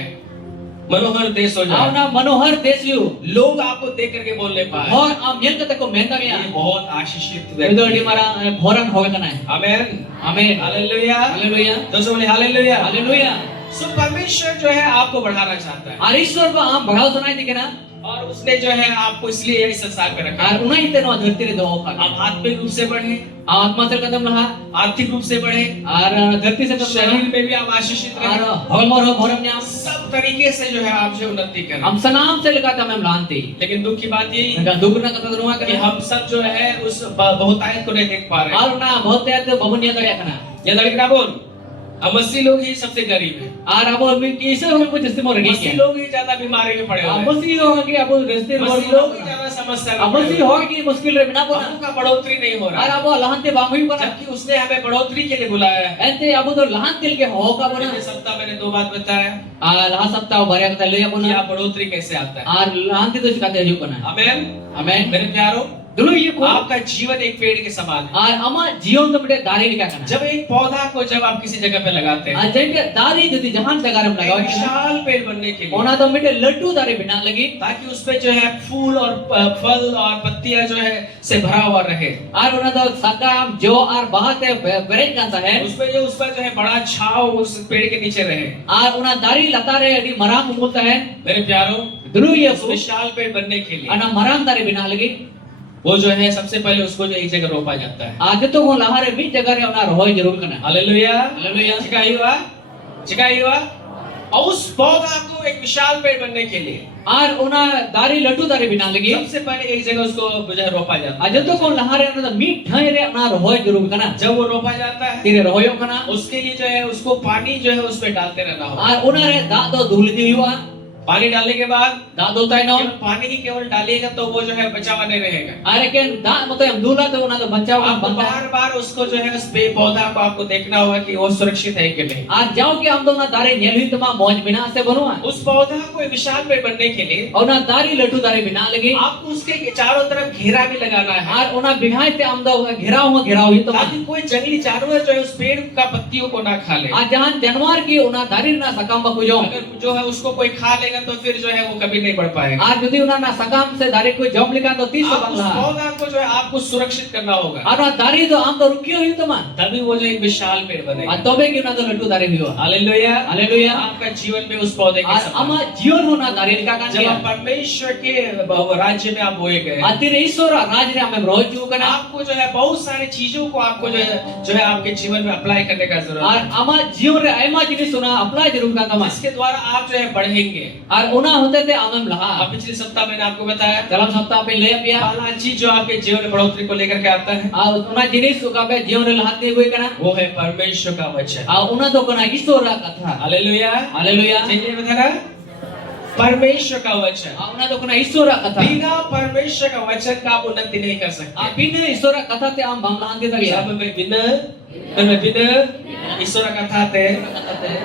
मनोहर देश हो Am जाए, na manohar desyu. लोग आपको देख करके बोलने पाए Hor am yel kate ko menda ये gaya. बहुत आशीषित Ido व्यक्ति di है। mara bhoran hoge kana hai. आमेन Amen. हालेलुया। Haleluya. दोस्तों बोले हालेलुया। Haleluya. सो परमेश्वर जो है आपको बढ़ाना चाहता है, Ar Ishwar ba am bhagao sanai dikana. और उसने जो है आपको इसलिए इस संसार में रखा है। Ar unai te no dharti re do ka. आप आत्मिक रूप से बढ़े, आत्मा से कदम रहा आर्थिक रूप से बढ़े, और धरती से कदम शरीर में भी आप आशीषित रहा और रहे, भगमोर हो भरम न्याम सब तरीके से जो है आप जो उन्नति करें। हम सनाम से लगा था मैं लानती लेकिन दुख की बात यही नका दुख ना कथा दुआ कि करे हम सब जो है उस बहुतायत को नहीं देख पा रहे हैं। और ना बहुत है तो बबुनिया दया कना ये लड़का बोल, हम 80 लोग ही सबसे गरीब हैं। और अब मैं किसे हो कुछ जैसे मोर गई 80 लोग ही ज्यादा बीमारी में पड़े हुए हैं। अब मसी हो कि अब रस्ते 80 लोग ही ज्यादा समस्या में अब पड़े मसी हुए हो हैं। कि मुश्किल रे बिना बोला हमका बढ़ोतरी नहीं हो रहा और है, अब लहानते बांगुई बना जबकि उसने हमें बढ़ोतरी के लिए बुलाया है। एंते अब तो लहान दिल के हो का बना पिछले सप्ताह मैंने 2 बात बताया लहा सप्ताह भरिया का ले कि बना आप बढ़ोतरी कैसे आता है। और लहानते तो सिखाते जो बना आमेन आमेन मेरे प्यारों, दुलो ये को आपका जीवन एक पेड़ के समान है। और अमा जीवन तो बटे दारी लिखा करना जब एक पौधा को जब आप किसी जगह पे लगाते हैं, जेंगे दारी यदि जहान जगह में एक लगाओ विशाल पेड़ बनने के लिए, ओना तो मिटे लड्डू दारी बिना लगी ताकि उसपे जो है फूल और फल और पत्तियां जो है से भरा हुआ रहे, और ओना तो सकाम जो और बहुत है बेरेज का है उसपे जो है बड़ा छाव उस पेड़ के नीचे रहे। और ओना दारी लता रे यदि मराम बोलता है मेरे प्यारों, दुलो ये उस विशाल पेड़ बनने के लिए अना मराम दारी बिना लगी वो जो है सबसे पहले उसको जो एक जगह रोपा जाता है। आज तो वो लहारे बीच जगह रे ओना रोय जरूर करना हालेलुया हालेलुया चिकाई हुआ और उस पौधा को एक विशाल पेड़ बनने के लिए और ओना दारी लड्डू दारी बिना लगी सबसे पहले एक जगह उसको जो है रोपा जाता है। आज तो को लहारे ओना मीठ ठाई रे ओना रोय जरूर करना जब वो रोपा जाता है तेरे रोयो करना उसके लिए जो है उसको पानी जो है उसमें डालते रहना होगा। और ओना रे दा दो धूल दी हुआ पानी डालने के बाद दा दो ताई नो केवल पानी ही केवल डालिएगा तो वो जो है बचा हुआ नहीं रहेगा। अरे के दा मतलब हम दूला तो ओना तो बचाव आपको बंदा बार बार उसको जो है उस पौधा को आपको देखना होगा कि वो सुरक्षित है कि नहीं। आज जाओ कि हम तो ना दारी नेलही तो मा मौज बिना से बनवा उस पौधा को एक विशाल पेड़ बनने के लिए और ना दारी लड्डू दारी बिना लगी आपको उसके चारों तरफ घेरा भी लगाना है, और ओना बिघाई ते हम तो घेराव ही तो ताकि कोई जंगली जानवर जो है उस पेड़ का पत्तियों को ना खा ले। आज जहां जानवर की ओना दारी ना सकाम बकु जो अगर जो है उसको कोई खा ले लेगा तो फिर जो है वो कभी नहीं बढ़ पाएगा। Ar judi una na sakam se dari ko jom likan to tis आप bang उस laha. पौधा को जो है आपको सुरक्षित करना होगा, Ar na dari do am to rukyo hu to man. तभी वो जो एक विशाल पेड़ बनेगा। Ar tobe ki una to latu dari hu. Hallelujah, Hallelujah. आपका जीवन में उस पौधे के Ar समान। ama jion hu na dari ka kan जब आप dia. परमेश्वर के राज्य में आप बोए गए, Atire isor raj re ame roh ju kana. आपको जो है बहुत सारी चीजों को आपको जो है आपके जीवन में अप्लाई करने का जरूरत Ar है, ama jion re aima jinis una apply jarur kan tama. इसके द्वारा आप जो है बढ़ेंगे। Ar una hote te amem laha. अब पिछले सप्ताह मैंने आपको बताया, Dalam saptah pe le pia. पहला चीज जो आपके जीवन में बढ़ोतरी को लेकर के आता है, Una jinis uka pe jion re lahat de gue kana. वो है परमेश्वर का वचन। Una to kana isor ra katha. Hallelujah, Hallelujah. चलिए बताना, परमेश्वर का वचन। Una to kana isor ra katha. बिना परमेश्वर का वचन का आप उन्नति नहीं कर सकते। Bina isor ra katha te am bam lahan de tagi. सब में बिना ईश्वर का था थे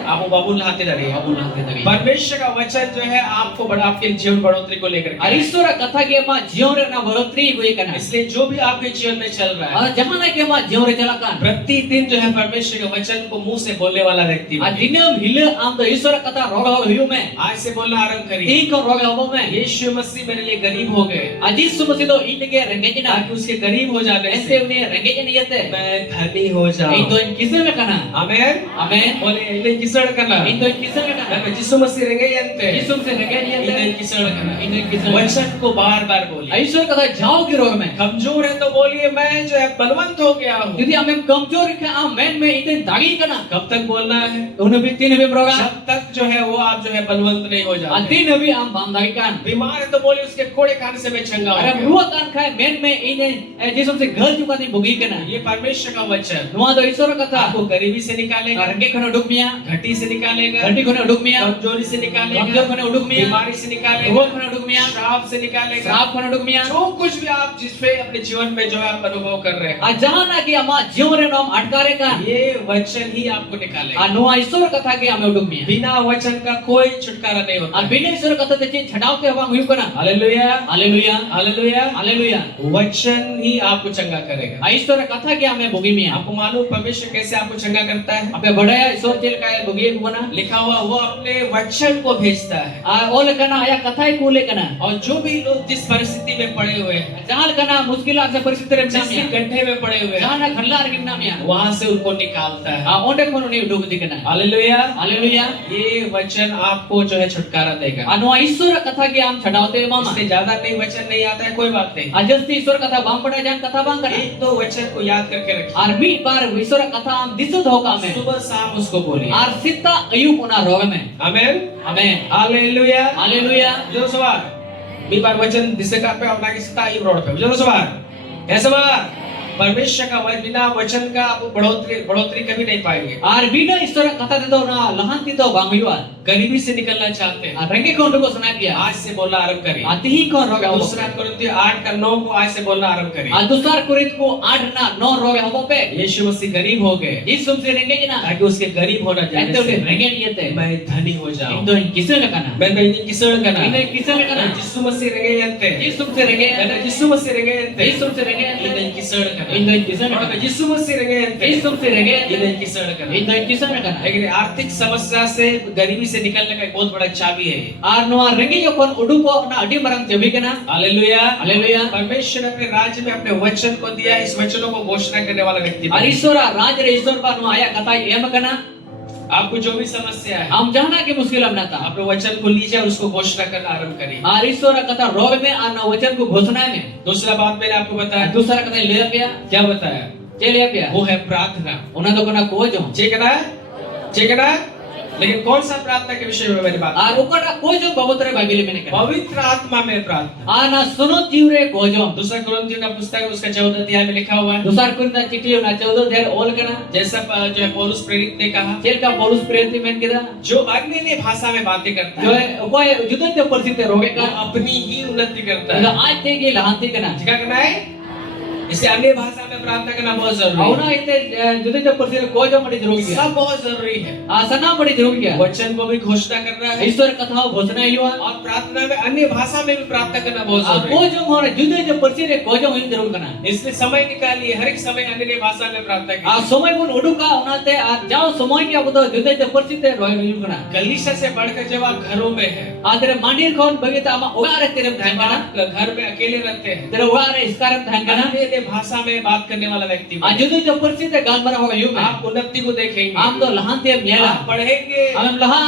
आप बाबुल लाते रहिए। परमेश्वर का वचन जो है आपको बड़ा आपके जीवन बढ़ोतरी को लेकर के, Arisora katha ke ma jion re na barotri gue kana. इसलिए जो भी आपके जीवन में चल रहा है, Jahan na ke ma jion re chalakan. प्रतिदिन जो है परमेश्वर के वचन को मुंह से बोलने वाला व्यक्ति बने। Dinam hile am to isor katha roga ho hiu me. आज से बोलना आरंभ करिए, Ei ko roga ho me. यीशु मसीह मेरे लिए गरीब हो गए, Aji sumasi do inge rengejina. ताकि उसके गरीब हो जाने Ente से une rengejina yete. मैं धनी हो Ei जाऊं। to kisar me kana. Amen, Amen. बोले इन्हें किसड़ करना, Ei to kisar me kana. मैं यीशु मसीह रहेंगे यंते Isum se rengejina इन्हें yete. किसड़ करना। Inge kisar. वचन को बार बार बोलिए। Aisor katha jao ki roga me. कमजोर है तो बोलिए मैं जो है बलवंत हो गया हूँ। Jadi amem kamjor ke am men me ite dagi kana. कब तक बोलना है? Une bi tin be roga. जब तक जो है वो आप जो है बलवंत नहीं हो जाते। Ati nabi am bam dagi kan. बीमार है तो बोलिए उसके कोड़े खाने से मैं चंगा हो Ada गया। dua kan khai men me ini jisum se gal juga ni bugi kana. ये परमेश्वर का वचन Nuwa do isor katha. आपको गरीबी से निकालेगा, Rengge khone uduk mia. घटी से निकालेगा, Ganti khone uduk mia. कमजोरी से Kamjor निकालेगा, khone uduk mia. बीमारी से निकालेगा, Roh khone uduk mia. श्राप से निकालेगा। Srap khone uduk mia. जो कुछ भी आप जिस पे अपने जीवन में जो है आप अनुभव कर रहे हैं, Ajahan na ki ama jion re nom atkare kan. ये वचन ही आपको निकालेगा। Nuwa isor katha ke ame uduk mia. बिना वचन का कोई छुटकारा नहीं होता। Ar bina isor katha te chin chhadaw ke hawang huyu kana. Hallelujah, Hallelujah. Hallelujah. Hallelujah. वचन ही आपको चंगा करेगा। Isor katha ke ame bugi mia. आपको मालूम परमेश्वर कैसे आपको चंगा करता है? Ape badaya isor chel kaya bugi ku bana. लिखा हुआ वो अपने वचन को भेजता है। Ole kana aya kathai ku le kana. और जो भी लोग जिस परिस्थिति में पड़े हुए हैं, Jahal kana muskil ase परिस्थिति re जिस भी namia. गड्ढे में पड़े हुए हैं, Jahan na khalla ar namia. वहां से उनको निकालता है। Onde kono ni uduk di kana. Hallelujah. Hallelujah. ये वचन आपको जो है छुटकारा देगा। Anu isor katha ke am chhadawte mama. इससे ज्यादा नहीं वचन नहीं आता है, कोई बात नहीं। Ajasti isor katha bam pada jan katha bang kana. एक दो वचन को याद करके रखिए, Ar mi par isor katha am disut ho ka me. सुबह शाम उसको बोलिए। Ar sita ayub una roga me. आमेन, Amen. हालेलुया। Hallelujah. जो सवार मी बार वचन दिसे का पे अपना किसी ताई रोड पे जो सवार है सवार परमेश्वर का वचन बिना वचन का आप बढ़ोतरी कभी नहीं पाएंगे। Ar bina isor katha de do na lahan ti do bang huyua. गरीबी से निकलना चाहते हैं, Rengge ko undu ko sunai dia. आज से बोलना आरंभ करिए। Ati hi ko roga ho. दूसरा कुरिन्थियों 8 का 9 को आज से बोलना आरंभ करिए। Dusar kurit ko 8 na 9 roga ho pe. यीशु मसीह गरीब हो गए Isum se rengge jina. ताकि उसके गरीब होना जाने Ente से ule rengge yete. मैं धनी हो जाऊं। Indo kisah kana. मैं किसड़ करना Ine kisah kana. यीशु मसीह रंगे यंते Isum se rengge. यीशु मसीह रंगे यंते Isum se rengge. इन्हें किसड़ करना Indo kisah kana. यीशु मसीह रंगे यंते Isum se rengge. इन्हें किसड़ करना। Indo kisah kana. लेकिन आर्थिक समस्या से गरीबी से निकलने का एक बहुत बड़ा चाबी है। Ar no rengge jokon udu ko na adi marang chabi kana. Hallelujah. Hallelujah. परमेश्वर ने अपने राज्य में अपने वचन को दिया, इस वचनों को घोषणा करने वाला व्यक्ति बने। Arisora raj re isor pa no aya kathai em kana. आपको जो भी समस्या है Am jahna ke muskil am nata. अपने वचन को लीजिए और उसको घोषणा करना आरंभ करिए। Arisora katha rog me ar na वचन को घोषणा में. दूसरा बात मैंने आपको बताया, Dusara katha le pia. क्या बताया? Chele pia. वो है प्रार्थना। Una do kona ko jo. चेकना लेकिन कौन सा प्रार्थना के विषय में मैंने बात की? Ar ukona ko jo babotre Bible में kana. पवित्र आत्मा में प्रार्थना। Ana suno जीवरे को जो. दूसरा कुरिन्थियों का पुस्तक है, उसका 14 अध्याय में लिखा हुआ है, Dusar kurinta चिट्ठी ना 14 देर ओल kana. जैसा जो है पौलुस प्रेरित ने कहा, Chel ka Paulus preti men kida. जो अन्य भाषा में बातें करता जो है है कोई जुदन ते परिस्थिति रोगे वो का. अपनी ही उन्नति करता Ila है। आज ते के लहांती kana. क्या करना है? इसलिए अन्य भाषा में प्रार्थना करना बहुत जरूरी Auna है। ite juda persir ko jam mari jero gya. सब बहुत जरूरी है। Sana mari jero gya. वचन को भी घोषणा करना है Ishwar katha घोषणा युवा. और प्रार्थना में अन्य भाषा में भी प्रार्थना करना बहुत जरूरी Ko है। jam hore juda persir ko jam hin jero kana. इसलिए समय निकालिए, हर एक समय अन्य भाषा में प्रार्थना कीजिए। Somay bun uduka onate jao somoy ki abu juda persir te roy hin kana. कलीसिया से बढ़कर जब आप घरों में हैं, Tere mandir khon bagita ama ugare tere जब thain kana. आप घर में अकेले रहते हैं, Tere ugare iskaram thain kana. अन्य भाषा में बात करने वाला व्यक्ति बने। Juda persir te gal mara hoga yume. आप उन्नति को देखेंगे, Am to lahan te miela. आप पढ़ेंगे, Am laha.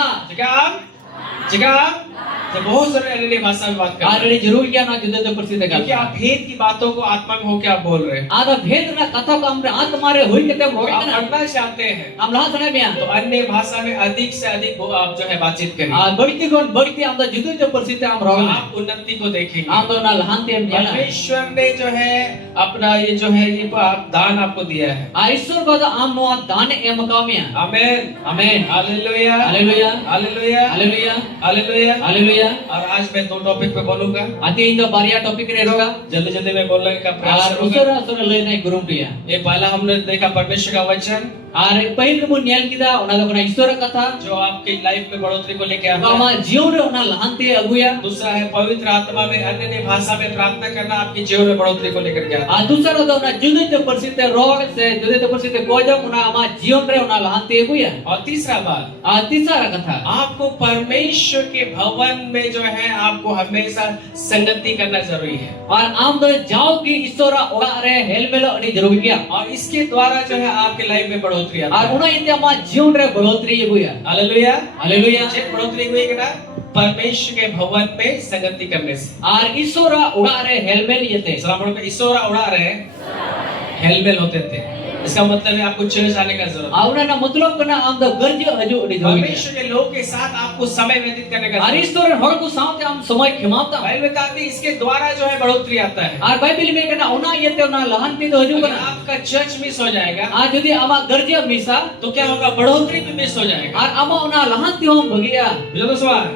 जगह तो बहुत सारे अन्य भाषा में बात कर रहे हैं। जरूर क्या ना जुदा persir te gal. क्योंकि आप भेद की बातों को आत्मा में होकर आप बोल रहे हैं, Ada bhed na katha ko amre atmare hoy kete roy आप kana. पढ़ना चाहते हैं Am laha sana mea. तो अन्य भाषा में अधिक से अधिक वो आप जो है बातचीत करिए। Bagti kon bagti am da juda persir te am roy. आप उन्नति को देखेंगे। Am to na lahan te miela. परमेश्वर ने जो है अपना ये जो है ये आप दान आपको दिया है। Aishwar ko da am no dan em kamya. Amen, Amen. Hallelujah, Hallelujah. Hallelujah, Hallelujah. Hallelujah. Hallelujah. और आज मैं 2 टॉपिक पे बोलूंगा, Ati indo baria topic re roga. जल्दी जल्दी में बोलने का प्रयास Ar करूंगा। usara le nai gurum dia. ये पहला हमने देखा परमेश्वर का वचन Ar pahil mo nyal kida ona da kona Ishwar katha. जो आपकी लाइफ में बढ़ोतरी को लेके आता है। Ama jion re ona lahan te aguya. दूसरा है पवित्र आत्मा में अन्य भाषा में प्रार्थना करना आपके जीवन में बढ़ोतरी को लेकर के आता है। Dusara da ona juda persir te rog se juda persir te ko jam ona ama jion re ona lahan te aguya. और तीसरा बात, Tisara katha. आपको परमेश्वर के भवन में जो है आपको हमेशा संगति करना जरूरी है। और आम दो जाओ कि ईश्वरा ओड़ा रे हेलमेलो अनि जरूरी क्या और इसके द्वारा जो है आपके लाइफ में बढ़ोतरी आता और है। उना इते मा जीवन रे बढ़ोतरी हुआ हालेलुया, हालेलुया जे बढ़ोतरी हुई कि ना परमेश्वर के भवन में संगति करने से। और ईश्वरा ओड़ा रे हेलमेल येते सलाम पे ईश्वर उड़ा रहे हेलमेल होते थे, इसका मतलब है आपको चर्च आने का जरूरत है। आवना ना मतलब कना आम दो गर्ज हजू अनि जरूरी परमेश्वर के लोग के साथ आपको समय व्यतीत करने का और जरूरत है। ईश्वर हर को साथ आम समय खिमाता बाइबल में कहती है इसके द्वारा जो है बढ़ोतरी आता है। और बाइबल में कना उना येते उना लहान ते हजू अगर कना आपका चर्च मिस हो जाएगा आज यदि आमा गर्ज मिसा तो क्या होगा, बढ़ोतरी भी मिस हो जाएगा। और आमा उना लहान ते हम भगिया बुझो तो सवाल,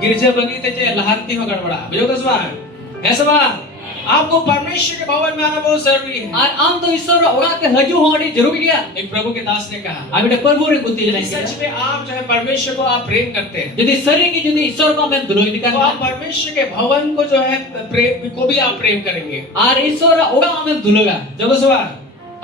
गिरजे बगीचे लहानती हो गड़बड़ा, बुझो तो सवाल है सवाल। आपको परमेश्वर के भवन में आना बहुत जरूरी है। और आम तो ईश्वर ओड़ा के हजू होड़ी जरूरी क्या एक प्रभु के दास ने कहा, आबिटे प्रभु रे गुती यदि सच में आप जो है परमेश्वर को आप प्रेम करते हैं यदि सरी की यदि ईश्वर को हम दुलोई तो दिखाना आप परमेश्वर के भवन को जो है प्रेम को भी आप प्रेम करेंगे। और ईश्वर ओड़ा हमें दुलोगा जब सवाल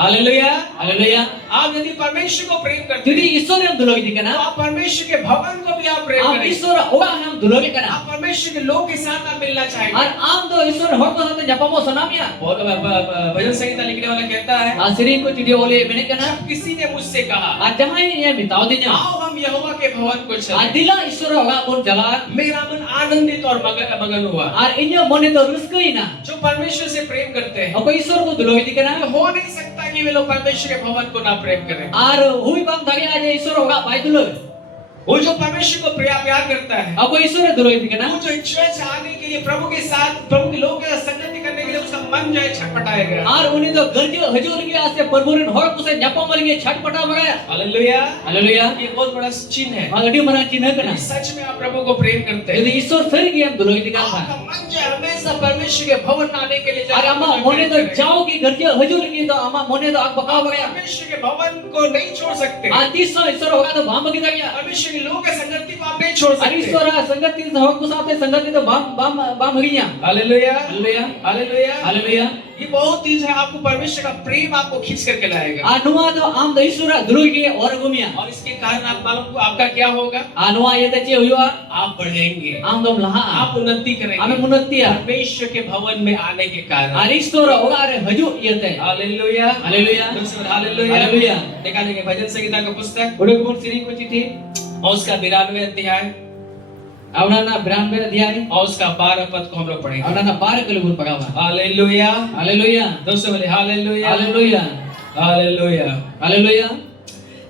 हालेलुया, हालेलुया आप यदि परमेश्वर को प्रेम करते यदि हैं ईश्वर हम दुलोई दिखाना तो आप परमेश्वर के भवन को भी आप प्रेम आप करेंगे। ईश्वर ओड़ा हम दुलोई करना आप परमेश्वर के लोग के साथ आप मिलना और चाहेंगे। आम तो ईश्वर हर को साथ जपमो सनामिया भजन संगीता लिखने वाला कहता है, आसरी को चिड़ी बोले मैंने कहना जब किसी ने मुझसे कहा आज जहां ये बिताओ दिन आओ हम यहोवा के भवन को आज चलें, दिला ईश्वर ओड़ा कोन चला मेरा मन आनंदित और मगन हुआ। और इन्हें मने तो रिस्क ही ना जो परमेश्वर से प्रेम करते हैं अब ईश्वर को दुलोई दिखाना हो नहीं सकता कि वे लोग परमेश्वर के भवन को ना प्रेम करें। और हुई बात धड़ी आज ईश्वर ओड़ा भाई दुलोई वो जो परमेश्वर को प्यार करता है, अब ईश्वर दुलोई दिखाना वो जो चर्च आने के लिए प्रभु के साथ प्रभु के लोगों के साथ संगति करने के लिए उसका मन जो है छटपटाएगा। और उन्हें तो गर्ज हजूर के आसे प्रभु रे हर को से जपमो लगे छटपटा बगाया हालेलुया, हालेलुया ये बहुत बड़ा चिन्ह है। अगडी मरा चिन्ह करना यदि सच में आप प्रभु को प्रेम करते यदि हैं, ईश्वर सही की हम दुलोई दिखाना आपका मन जो है हमेशा परमेश्वर के भवन में आने के लिए और अम्मा मोने तो जाओ की गर्ज हजूर की तो अम्मा मोने तो आग बकाव बगाया परमेश्वर के भवन को नहीं छोड़ सकते। आज 300 ईश्वर होगा तो भाम बगिदा गया परमेश्वर के लोगों के संगति को आप नहीं छोड़ और सकते। ईश्वर संगति से हो को साथ संगति तो भाम भाम भाम गया हालेलुया, हालेलुया हालेलुया। हालेलुया ये बहुत चीज है, आपको परमेश्वर का प्रेम आपको खींच करके लाएगा। अनुवा तो आम तो ईश्वर दुलोई के और गुमिया और इसके कारण आप मालूम आपका क्या होगा, अनुवा ये तचे हुआ आप बढ़ेंगे, आम तो लहा आप उन्नति हमें करेंगे मुनतिया परमेश्वर के भवन में आने के कारण। और ईश्वर होगा रे हजू येते हालेलुया, हालेलुया हालेलुया, हालेलुया देखा देंगे भजन संगीता का पुस्तक उड़े गुण श्री को चिट्ठी और उसका 92 अध्याय आवना ना 92 अध्याय और उसका 12 पद को हम लोग पढ़ेंगे। आवना ना 12 कलगुन पगावा हालेलुया, हालेलुया दोस्तों बोले हालेलुया, हालेलुया हालेलुया। हालेलुया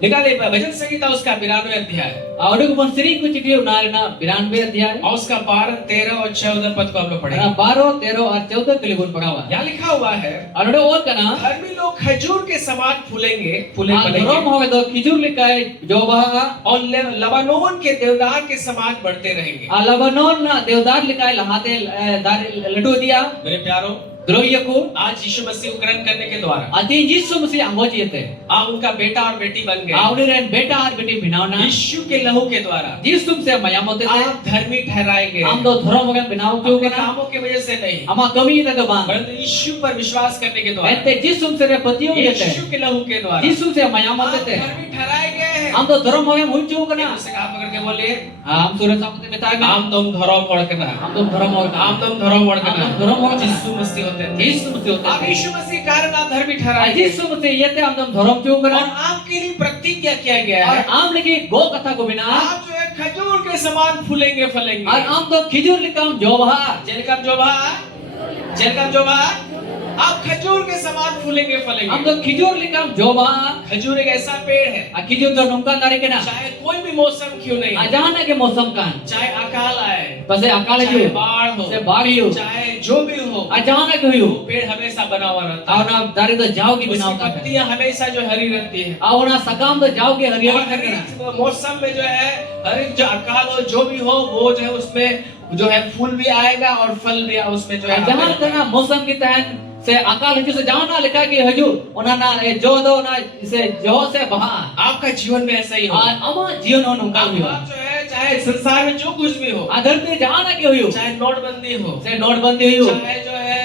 निकाले भजन संगीता उसका 92 अध्याय आवड़े गुण श्री को चिट्ठी उनारना 92 अध्याय और उसका 12, 13 और 14 पद को हम लोग पढ़ेंगे। 12 13 और 14 कलगुन पगावा यहाँ लिखा हुआ है, अनडे और कना धर्मी लोग खजूर के समान फूलेंगे, फूले रोम फलेंगे होगे तो खिजूर लिखाए जो बहा और लबानोन के देवदार के समान बढ़ते रहेंगे। लबनोन ना देवदार लिखाए लहाते दार लड्डू दिया मेरे प्यारों, Droya ko आज यीशु मसीह को ग्रहण करने के द्वारा atin Yesus mesti anggot yete. आप उनका बेटा और बेटी बन गए। Auni ren beta har beti binauna. यीशु के लहू के द्वारा Yesus mesti mayamote te. आप धर्मी ठहराए गए Am do thorom bagan binau kyo अपने kana. कामों की वजह से नहीं, Ama kami ta do bang. परंतु यीशु पर विश्वास करने के द्वारा, Ente Yesus mesti re patio यीशु yete. के लहू के द्वारा Yesus mesti आप mayamote te. धर्मी ठहराए गए हैं। Am do thorom bagan hunchu kana. उसे कहा पकड़ के बोलिए, Am surat samote beta me. आम तुम धर्म भड़कना, Am do thorom bagan. आम तुम धर्म भड़कना, आम तुम धर्म भड़कना। यीशु मसीह होते थे। Yesus mesti आप hote. यीशु मसीह के कारण आप धर्मी ठहराए गए Yesus mesti yete am do thorom kyo और kana. आपके लिए प्रतिज्ञा किया गया और है, आम लगी गो कथा को बिना आप जो है खजूर के समान फूलेंगे फलेंगे। और आम तो खिजूर लिकाम जोबहा जेलकम जोबा, जेलकम जोबा, आप खजूर के समान फूलेंगे आम फलेंगे। तो खिजूर लिकाम जोबहा खजूर एक ऐसा पेड़ है, आ खिजूर तो नुमका तारी के ना चाहे कोई भी मौसम क्यों नहीं, अजाना के मौसम कान चाहे अकाल आए, पसे अकाल चाहे जो बाढ़ हो, से बाढ़ी हो चाहे जो भी हो, अचानक हुई वो पेड़ हमेशा बना हुआ रहता और है। ना दारी तो जाओ की उसकी बिनावता है पत्तियां हमेशा जो हरी रहती है और ना सकाम तो जाओ के और हरियाली हर करना एक मौसम में जो है हर एक जो अकाल हो जो भी हो वो जो है उसमें जो है फूल भी आएगा और फल भी उसमें जो है जहां करना मौसम की तहत से अकाल हजू से जहां ना लिखा कि हजू ओना ना जो दो ना से जो से बहा आपका जीवन में ऐसा ही हो। और अमा जीवन हो नुमका हुई आप जो है चाहे संसार में जो कुछ भी हो, धरती जहां ना के हुई चाहे नोटबंदी हो, से नोटबंदी हुई चाहे जो है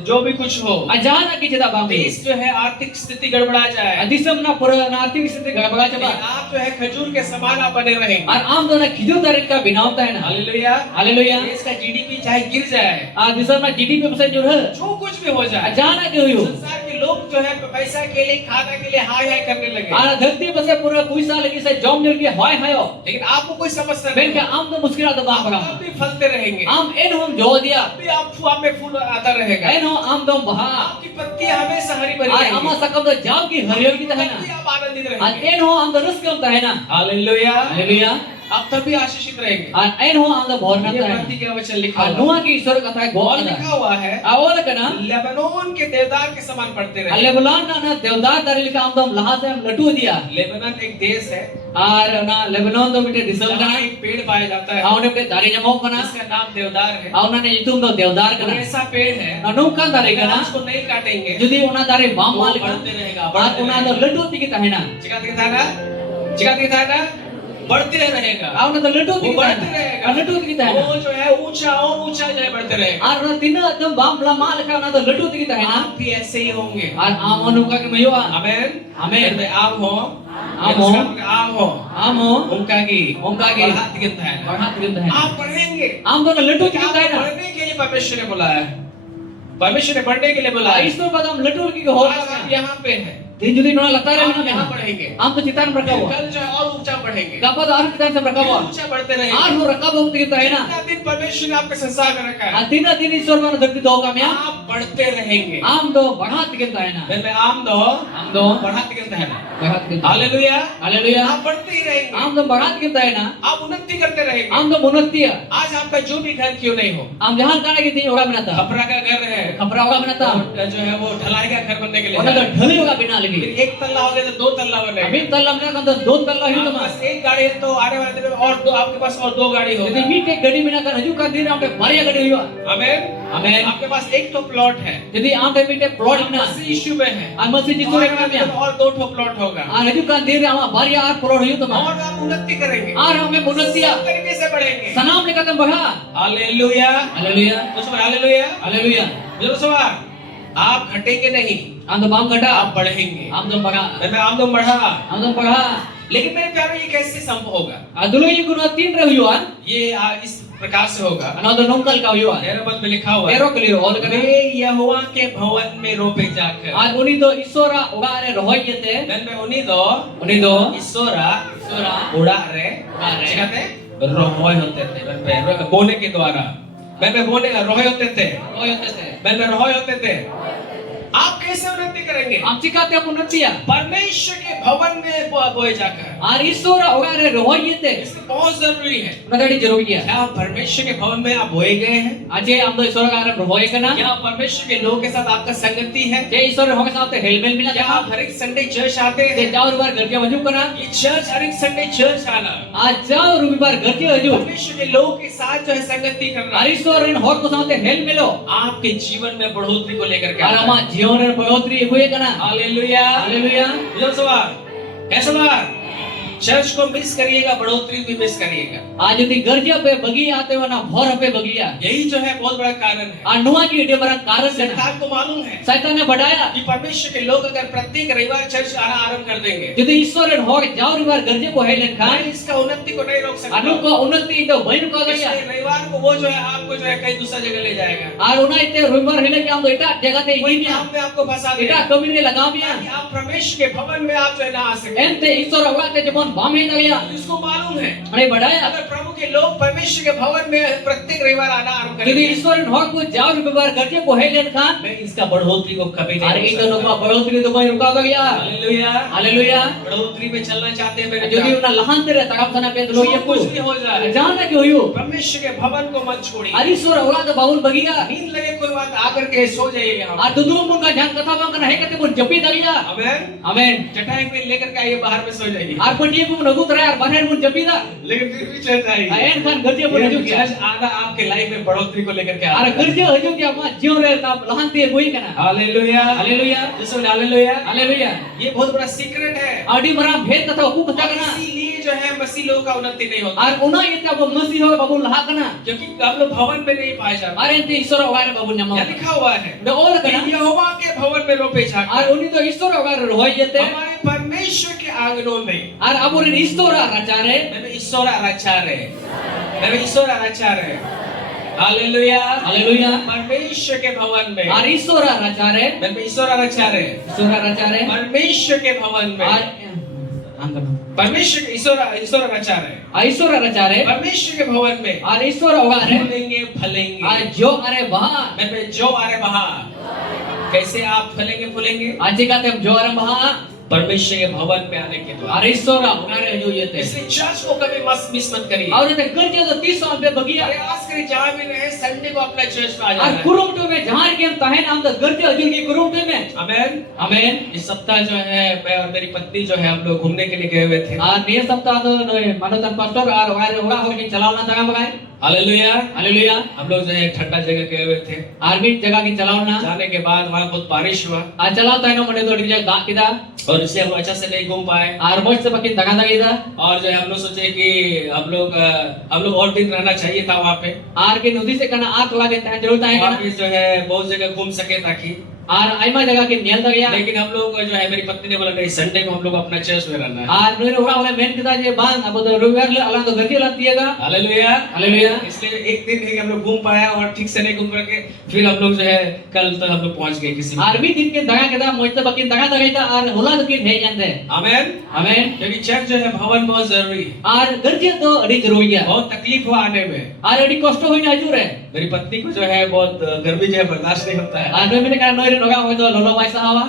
जो भी कुछ हो, अचानक की चिता बांगी देश जो है आर्थिक स्थिति गड़बड़ा जाए, अधिसम ना पुराना आर्थिक स्थिति गड़बड़ा लेकिन चबा आप जो है खजूर के समान आप बने रहेंगे। और आम तो ना खिजूर तारीख का बिनावता है ना हालेलुया, हालेलुया देश का जीडीपी चाहे गिर जाए, दिसम ना जीडीपी परसेंट जो है जो कुछ भी हो जाए, अचानक हुई संसार के लोग जो है पैसा के लिए खाना के लिए हाय हाय करने लगे, और धरती पर से पूरा पैसा लगी से जॉम जल के हाय हायो लेकिन आपको कोई समस्या बेन नहीं के आम तो मुश्किल तो बाप आप रहा भी फलते रहेंगे, आम एन हम जो दिया भी आप में फूल आता रहेगा, एन हो आम तो बहा आपकी पत्तियां हमेशा हरी भरी और रहेंगी, आमा सकम तो जाओ की हरियर की तहना तभी आप आनंदित और रहेंगे। एन हो आम तो रस कम तहना हालेलुया, हालेलुया आप तभी आशीषित रहेंगे। और एन हो आम तो भोर ये करता है प्रतिज्ञा वचन लिखा और हुआ नुआ की ईश्वर कथा है है। गो और लिखा हुआ है, आवल कना लेबनोन के देवदार के समान पढ़ते रहे। अल्ले बुलान ना देवदार तारी लिखा आम तो लहा से हम लटू दिया लेबनान एक देश है और ना लेबनान तो बेटे दिसम जहाँ कना एक पेड़ पाया जाता है, आवने पे दारी जमो कना इसका नाम देवदार है। आवना ने इतुम तो देवदार और कना ऐसा पेड़ है, ना नुका तारी अगर कना आप उसको नहीं काटेंगे जुदी उना तारे बाम तो वो मालिक बढ़ते रहेगा, और बढ़ते उना तो रहेगा। लटू ती की तहना चिका दिखता है ना, चिका दिखता है ना, बढ़ते रहेगा, आवना तो लटू ती वो की बढ़ते तहना रहेगा, लटू ती की तहना वो जो है ऊंचा और ऊंचा जो है बढ़ते रहेगा। और ना तीन एकदम बाम बला माल का ना तो लटू ती की तहना आप भी ऐसे ही होंगे। और आम अनुका के मयो आमेन, आमेन। में आप हो, आप हो। आप हो, आमो उनका की बढ़ात गिनता है, बढ़ात गिनता है आप बढ़ेंगे। आम तो लटू ती की आपको तहना बढ़ने के लिए परमेश्वर ने बुलाया है, परमेश्वर ने बढ़ने के लिए बुलाया है। ईश्वर पद हम लटू की हो आज आप यहाँ पे हैं, तीन जुदी नोना लता रे आप ना यहाँ बढ़ेंगे, आम तो चितान रखा हुआ कल जो है और ऊंचा बढ़ेंगे, गपद और चितान से रखा हुआ ऊंचा बढ़ते आर रहेंगे। हो रखा बहुत की तहना जितना दिन परमेश्वर ने आपके संसार में रखा है, तीन दिन ईश्वर मन धरती दो का म्या आप बढ़ते रहेंगे। आम दो बढ़ात गिनता है ना मैं आम दो आम दो बढ़ाते गिनता है, बढ़ात गिनता है हालेलुया, हालेलुया आप बढ़ते ही रहेंगे, आम तो बढ़ात गिनता है ना आप उन्नति करते रहेंगे। आम तो मुनत्ती है आज आपका जो भी घर क्यों नहीं हो, आम जहां जाने की थी ओड़ा बनाता खपरा का घर है, खपरा ओड़ा बनाता जो है वो ढलाई का घर बनने के लिए ओड़ा तो है। ढली होगा बिना लगी फिर एक तल्ला हो गया तो दो तल्ला अभी बनेगा। तल्ला में का तो दो तल्ला ही तो आपके पास एक गाड़ी है तो आने वाले दिन में और दो, आपके पास और दो गाड़ी यदि होगी। मीट एक गड़ी बिना का हजू का दिन आम पे भारी गड़ी हुआ आमेन, आमेन आपके पास एक तो प्लॉट है, यदि आम पे मीट प्लॉट बिना मसीह यीशु में है, आम मसीह जिसको और रे आने वाले में दिन और दो ठो प्लॉट होगा आ हजू का दिन आम भारी आर प्लॉट हुई तो मा और आप उन्नति करेंगे, आर हमें मुनत्तिया सब तरीके से बढ़ेंगे। सनाम लेकर तुम बढ़ा हालेलुया, हालेलुया हालेलुया, हालेलुया जो सवार आप घटेंगे नहीं, आम तो बाम घटा आप बढ़ेंगे। आम तो बढ़ा मैं आम तो बढ़ा, आम तो बढ़ा लेकिन मेरे प्यारे ये कैसे संभव होगा? अदुलो ये गुना तीन रे हुआ ये इस प्रकार से होगा। अनदर नोंकल का हुआ तेरह पद में लिखा हुआ है, एरो क्लियर और करे वे यहोवा के भवन में रोपे जाकर। आज उनी तो ईश्वरा उगारे रहोय येते मैं उन्हीं दो ईश्वरा ईश्वरा उड़ारे कहते रोहोय होते थे, मैं बोने के द्वारा मैं बोने रोहोय होते थे, रहोय येते मैं रोहोय होते थे। आप कैसे उन्नति करेंगे? Am jika tiap unnatiya. परमेश्वर के भवन में बोए जाकर। Ar isora ogare rohoyete. इसलिए बहुत जरूरी है। Nagadi jaruya. क्या परमेश्वर के भवन में आप बोए गए हैं? Aje am do isora ogare rohoye kana. क्या परमेश्वर के लोगों के साथ आपका संगति है? Je isora hoge saate helmel mila क्या आप jama. हर एक संडे चर्च आते Je हैं? jawar bar garje waju kana. ये चर्च हर एक संडे चर्च आना Aaj jaw rubibar garje waju. परमेश्वर के लोगों के साथ जो है संगति करना Ar isora in hor ko saate helmelo. आपके जीवन में बढ़ोतरी को लेकर के Ar आता है। ama jiwon bolotri huye kana. Hallelujah. Hallelujah. जो सवाल है सवाल चर्च को मिस करिएगा, बढ़ोतरी भी मिस करिएगा। आज यदि गर्जिया पे बगी आते हो ना भोर पे बगिया. यही जो है बहुत बड़ा कारण है। अनुआ की इटे बड़ा कारण है. शैतान को मालूम है शैतान ने बढ़ाया. कि परमेश्वर के लोग अगर प्रत्येक रविवार चर्च आना आरंभ कर देंगे यदि ईश्वर हो जाओ रिवार गर्जे को हेलन खान. मैं इसका उन्नति को नहीं रोक सकता। अनु को उन्नति तो बहन को गया. इसलिए रविवार को वो जो है आपको जो है कहीं दूसरा जगह ले जाएगा। और उना इते रुमर हेले के हम इटा जगह ते कोई इंडिया. काम में आपको फंसा इटा देगा कभी ने लगा मिया. ताकि आप परमेश्वर के भवन में आप जो है ना आ सके। एंते ईश्वर होगा ते जमन बामे गया. इसको मालूम है अरे बढ़ाया. अगर प्रभु के लोग परमेश्वर के भवन में प्रत्येक रविवार आना आरंभ यदि करेंगे ईश्वर हो को जाओ रिवार गर्जे को हेलन खान. मैं इसका बढ़ोतरी को कभी नहीं अरे रोक इन दोनों सकता। का बढ़ोतरी तो कोई रुका गया. हालेलुया। हालेलुया. बढ़ोतरी में चलना चाहते हैं मेरे यदि प्यारे। उना लहान तेरे तकम सना पे लो ये जो कुछ भी हो जाए जाना क्यों हो. परमेश्वर के भवन को मत छोड़िए। अरे ईश्वर होगा तो बाउल बगिया. नींद लगे कोई बात आकर के सो जाइए यहाँ और दुदू मुन का जान कथा बंग है कहते मुन जपी दगिया. आमेन। आमेन. चटाई पे लेकर के आइए बाहर में सो जाइए और पंडिये को नगु तरा और बाहर मुन जपी दा. लेकिन फिर भी चल जाइए। आयन खान गर्जे बोले जो क्या. चर्च आना आपके लाइफ में बढ़ोतरी को लेकर के आ अरे गर्जे हजू क्या मा जियो रे ना लहान ते होई कना. हालेलुया। हालेलुया. जिसमें हालेलुया। हालेलुया. ये बहुत बड़ा सीक्रेट है। आडी मरा भेद कथा को कथा और कना. इसीलिए जो है मसीह लोगों का उन्नति नहीं होता और उना ये क्या मसीह हो बाबू लहा कना. क्योंकि हम लोग भवन में नहीं पाए जाते। अरे ते ईश्वर होगा रे बाबू नमा. यहाँ लिखा हुआ है दे और कना. यहोवा के भवन में रोपे जाकर और उनी तो ईश्वर होगा रे रोई जेते. हमारे परमेश्वर के आंगनों में और अब रे ईश्वर रचारे. मैं ईश्वर आराचार है। मैं ईश्वर आराचार है। हालेलुया। हालेलुया. परमेश्वर के भवन में और ईश्वर रचारे. मैं ईश्वर आराचार है। ईश्वर रचारे. परमेश्वर के भवन में और अंगन. परमेश्वर ईश्वर आराचार है। ईश्वर रचारे. परमेश्वर के भवन में और ईश्वर होगा रे. फलेंगे फलेंगे। और जो अरे वहा. मैं जो आ रहे वहां कैसे आप फलेंगे फूलेंगे? आज का हम जो अरे वहा. परमेश्वर के भवन में आने के द्वारा। और ईश्वर होगा रे जो ये थे. इसलिए चर्च को कभी मिस मत करिए। और ये गर्जे तो 30 साल पे बगिया. अरे आज के जहाँ भी रहे संडे को अपना चर्च में आ और जाना है। कुरुमटो में जहां के हम तहे नाम तो गर्जे हजूर की कुरुमटो में. आमेन। आमेन. इस सप्ताह जो है मैं और मेरी पत्नी जो है हम लोग घूमने के लिए गए हुए थे। और ने सप्ताह तो मानवतन पास्टर और होगा हो के चलावना तगा बगाए. हालेलुया। हालेलुया. हम लोग जो है ठंडा जगह गए हुए थे। आर्मी जगह की चलावना. जाने के बाद वहाँ बहुत बारिश हुआ आज चलाता है ना मने तो डीजे गा किदा. और इसलिए हम अच्छा से नहीं घूम पाए। और मोच से बकिन तगा तगा. और जो है हम लोग सोचे कि हम लोग और दिन रहना चाहिए था वहाँ पे। आर के नदी से कना आत लगा देता है जरूरत है वहाँ कना. पे जो है बहुत जगह घूम सके ताकि। और आइमा जगह के नेल तक गया. लेकिन हम लोग जो है मेरी पत्नी ने बोला नहीं संडे को हम लोग अपना चर्च में रहना है। और मेरे होगा होगा मेन किदा जे बांध अब तो रविवार अल्लाह तो गर्जे लातीएगा. हालेलुया। हालेलुया. इसलिए एक दिन है कि हम लोग घूम पाया और ठीक से नहीं घूम करके फिर हम लोग जो है कल तक हम लोग पहुंच गए किसी। आर्मी दिन के दगा किदा मोच से बकिन दगा तगा और होला तो किन है जानते. आमेन। आमेन. क्योंकि चर्च जो है भवन बहुत जरूरी है। और गर्जे तो अड़ी जरूरी है. बहुत तकलीफ हुआ आने में। और अड़ी कष्ट होई ना हजूर है. मेरी पत्नी को जो है बहुत गर्मी जो है बर्दाश्त नहीं होता है। और मैंने कहा नोरे नोगा हो तो लोलो वैसा हवा.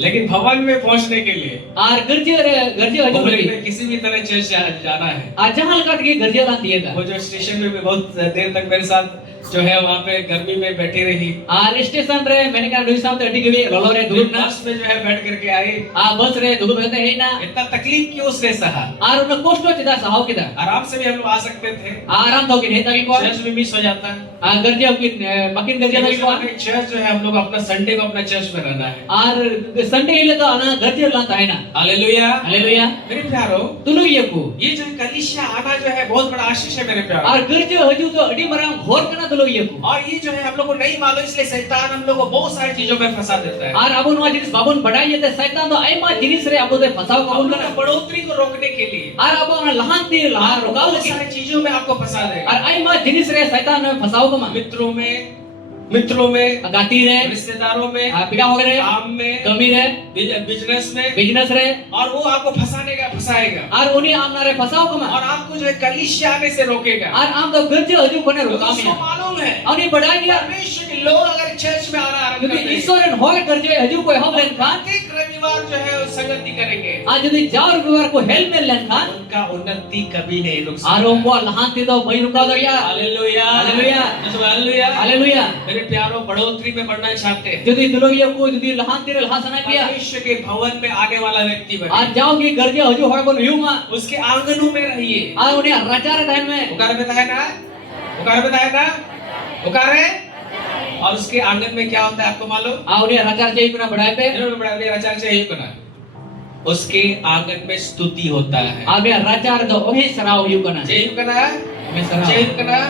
लेकिन भवन में पहुंचने के लिए और गर्जे हजूर भवन लगी. में किसी भी तरह चर्च जाना है। आज जहां काट के गर्जे लातीएगा. वो जो स्टेशन में भी बहुत देर तक मेरे साथ जो है वहाँ पे गर्मी में बैठी रही। और स्टेशन रे मैंने कहा दुई साथ अड़ी गई लोलो रे दूर ना. बस में जो है बैठ करके आई। आ बस रे दूर बैठे है ना. इतना तकलीफ क्यों उसने सहा? और उन कष्ट चिदा सहाव किदा. आराम से भी हम लोग आ सकते थे। आराम तो कि नहीं ताकि को. चर्च में मिस हो जाता है। गर्जे की मकिन गर्जे लगी को. चर्च जो है हम लोग अपना संडे को अपना चर्च में रहना है। और संडे ले तो आना गर्जे लाता है ना. हालेलुया। हालेलुया. मेरे प्यारो तुलु ये को. ये जो कलीसिया आना जो है बहुत बड़ा आशीष है मेरे प्यारो। और गर्जे हजू तो अड़ी मरा घोर करना तुलु ये को. और ये जो है हम लोग को नहीं मालूम इसलिए शैतान हम लोग को बहुत सारी चीजों में फंसा देता है। और अब उन जिनिस बाबुन बढ़ाई जेते शैतान तो आइमा जिनिस रे अब तो फसाव हम कबूल लोग करना. की बढ़ोतरी को रोकने के लिए और अब उन लहान ती लहान रोकाव बहुत लगी. सारी चीजों में आपको फंसा देगा। और आइमा जिनिस रे शैतान ने फसाव कमा. मित्रों में गाती रे. रिश्तेदारों में पिका हो रे. काम में कमी रे. बिजनेस में बिजनेस रे. और वो आपको फंसाएगा और उन्हीं आमना रे फसाव कमा. और आपको जो है कलीसिया आने से रोकेगा। और आम तो गर्जे हजू कोने रोका उसको मिया. मालूम है और ये बढ़ाई दिया. परमेश्वर के लोग अगर चर्च में आना आरंभ Jadi कर दें, isoran hol kerja haju ko hol len kan. प्रत्येक रविवार जो है वो संगति करेंगे, Jadi jauh luar ko hel mel len kan. उनका उन्नति कभी नहीं रुक सकता। Arom ko lahan ti do mai ruka do ya. Hallelujah, hallelujah. Hallelujah, Haleluya. मेरे प्यारों, बढ़ोतरी में बढ़ना चाहते हैं, Jadi dulu ya ko jadi lahan ti lahan sana dia. परमेश्वर के भवन में आने वाला व्यक्ति बने, आज जाओगे kerja haju hol ko yuma. उसके आंगनों में रहिए। आज उन्हें राजा रहन में. पुकार बताया ना, पुकार बताया ना, पुकारे। और उसके आंगन में क्या होता है आपको मालूम? आज उन्हें राजा चाहिए बिना बढ़ाए पे. जरूर बड़ा आचार्य चाहिए करना। उसके आंगन में स्तुति होता है। आज उन्हें राजा रह दो ओहे सराव यू करना. जय करना, ओहे सराव. जय करना।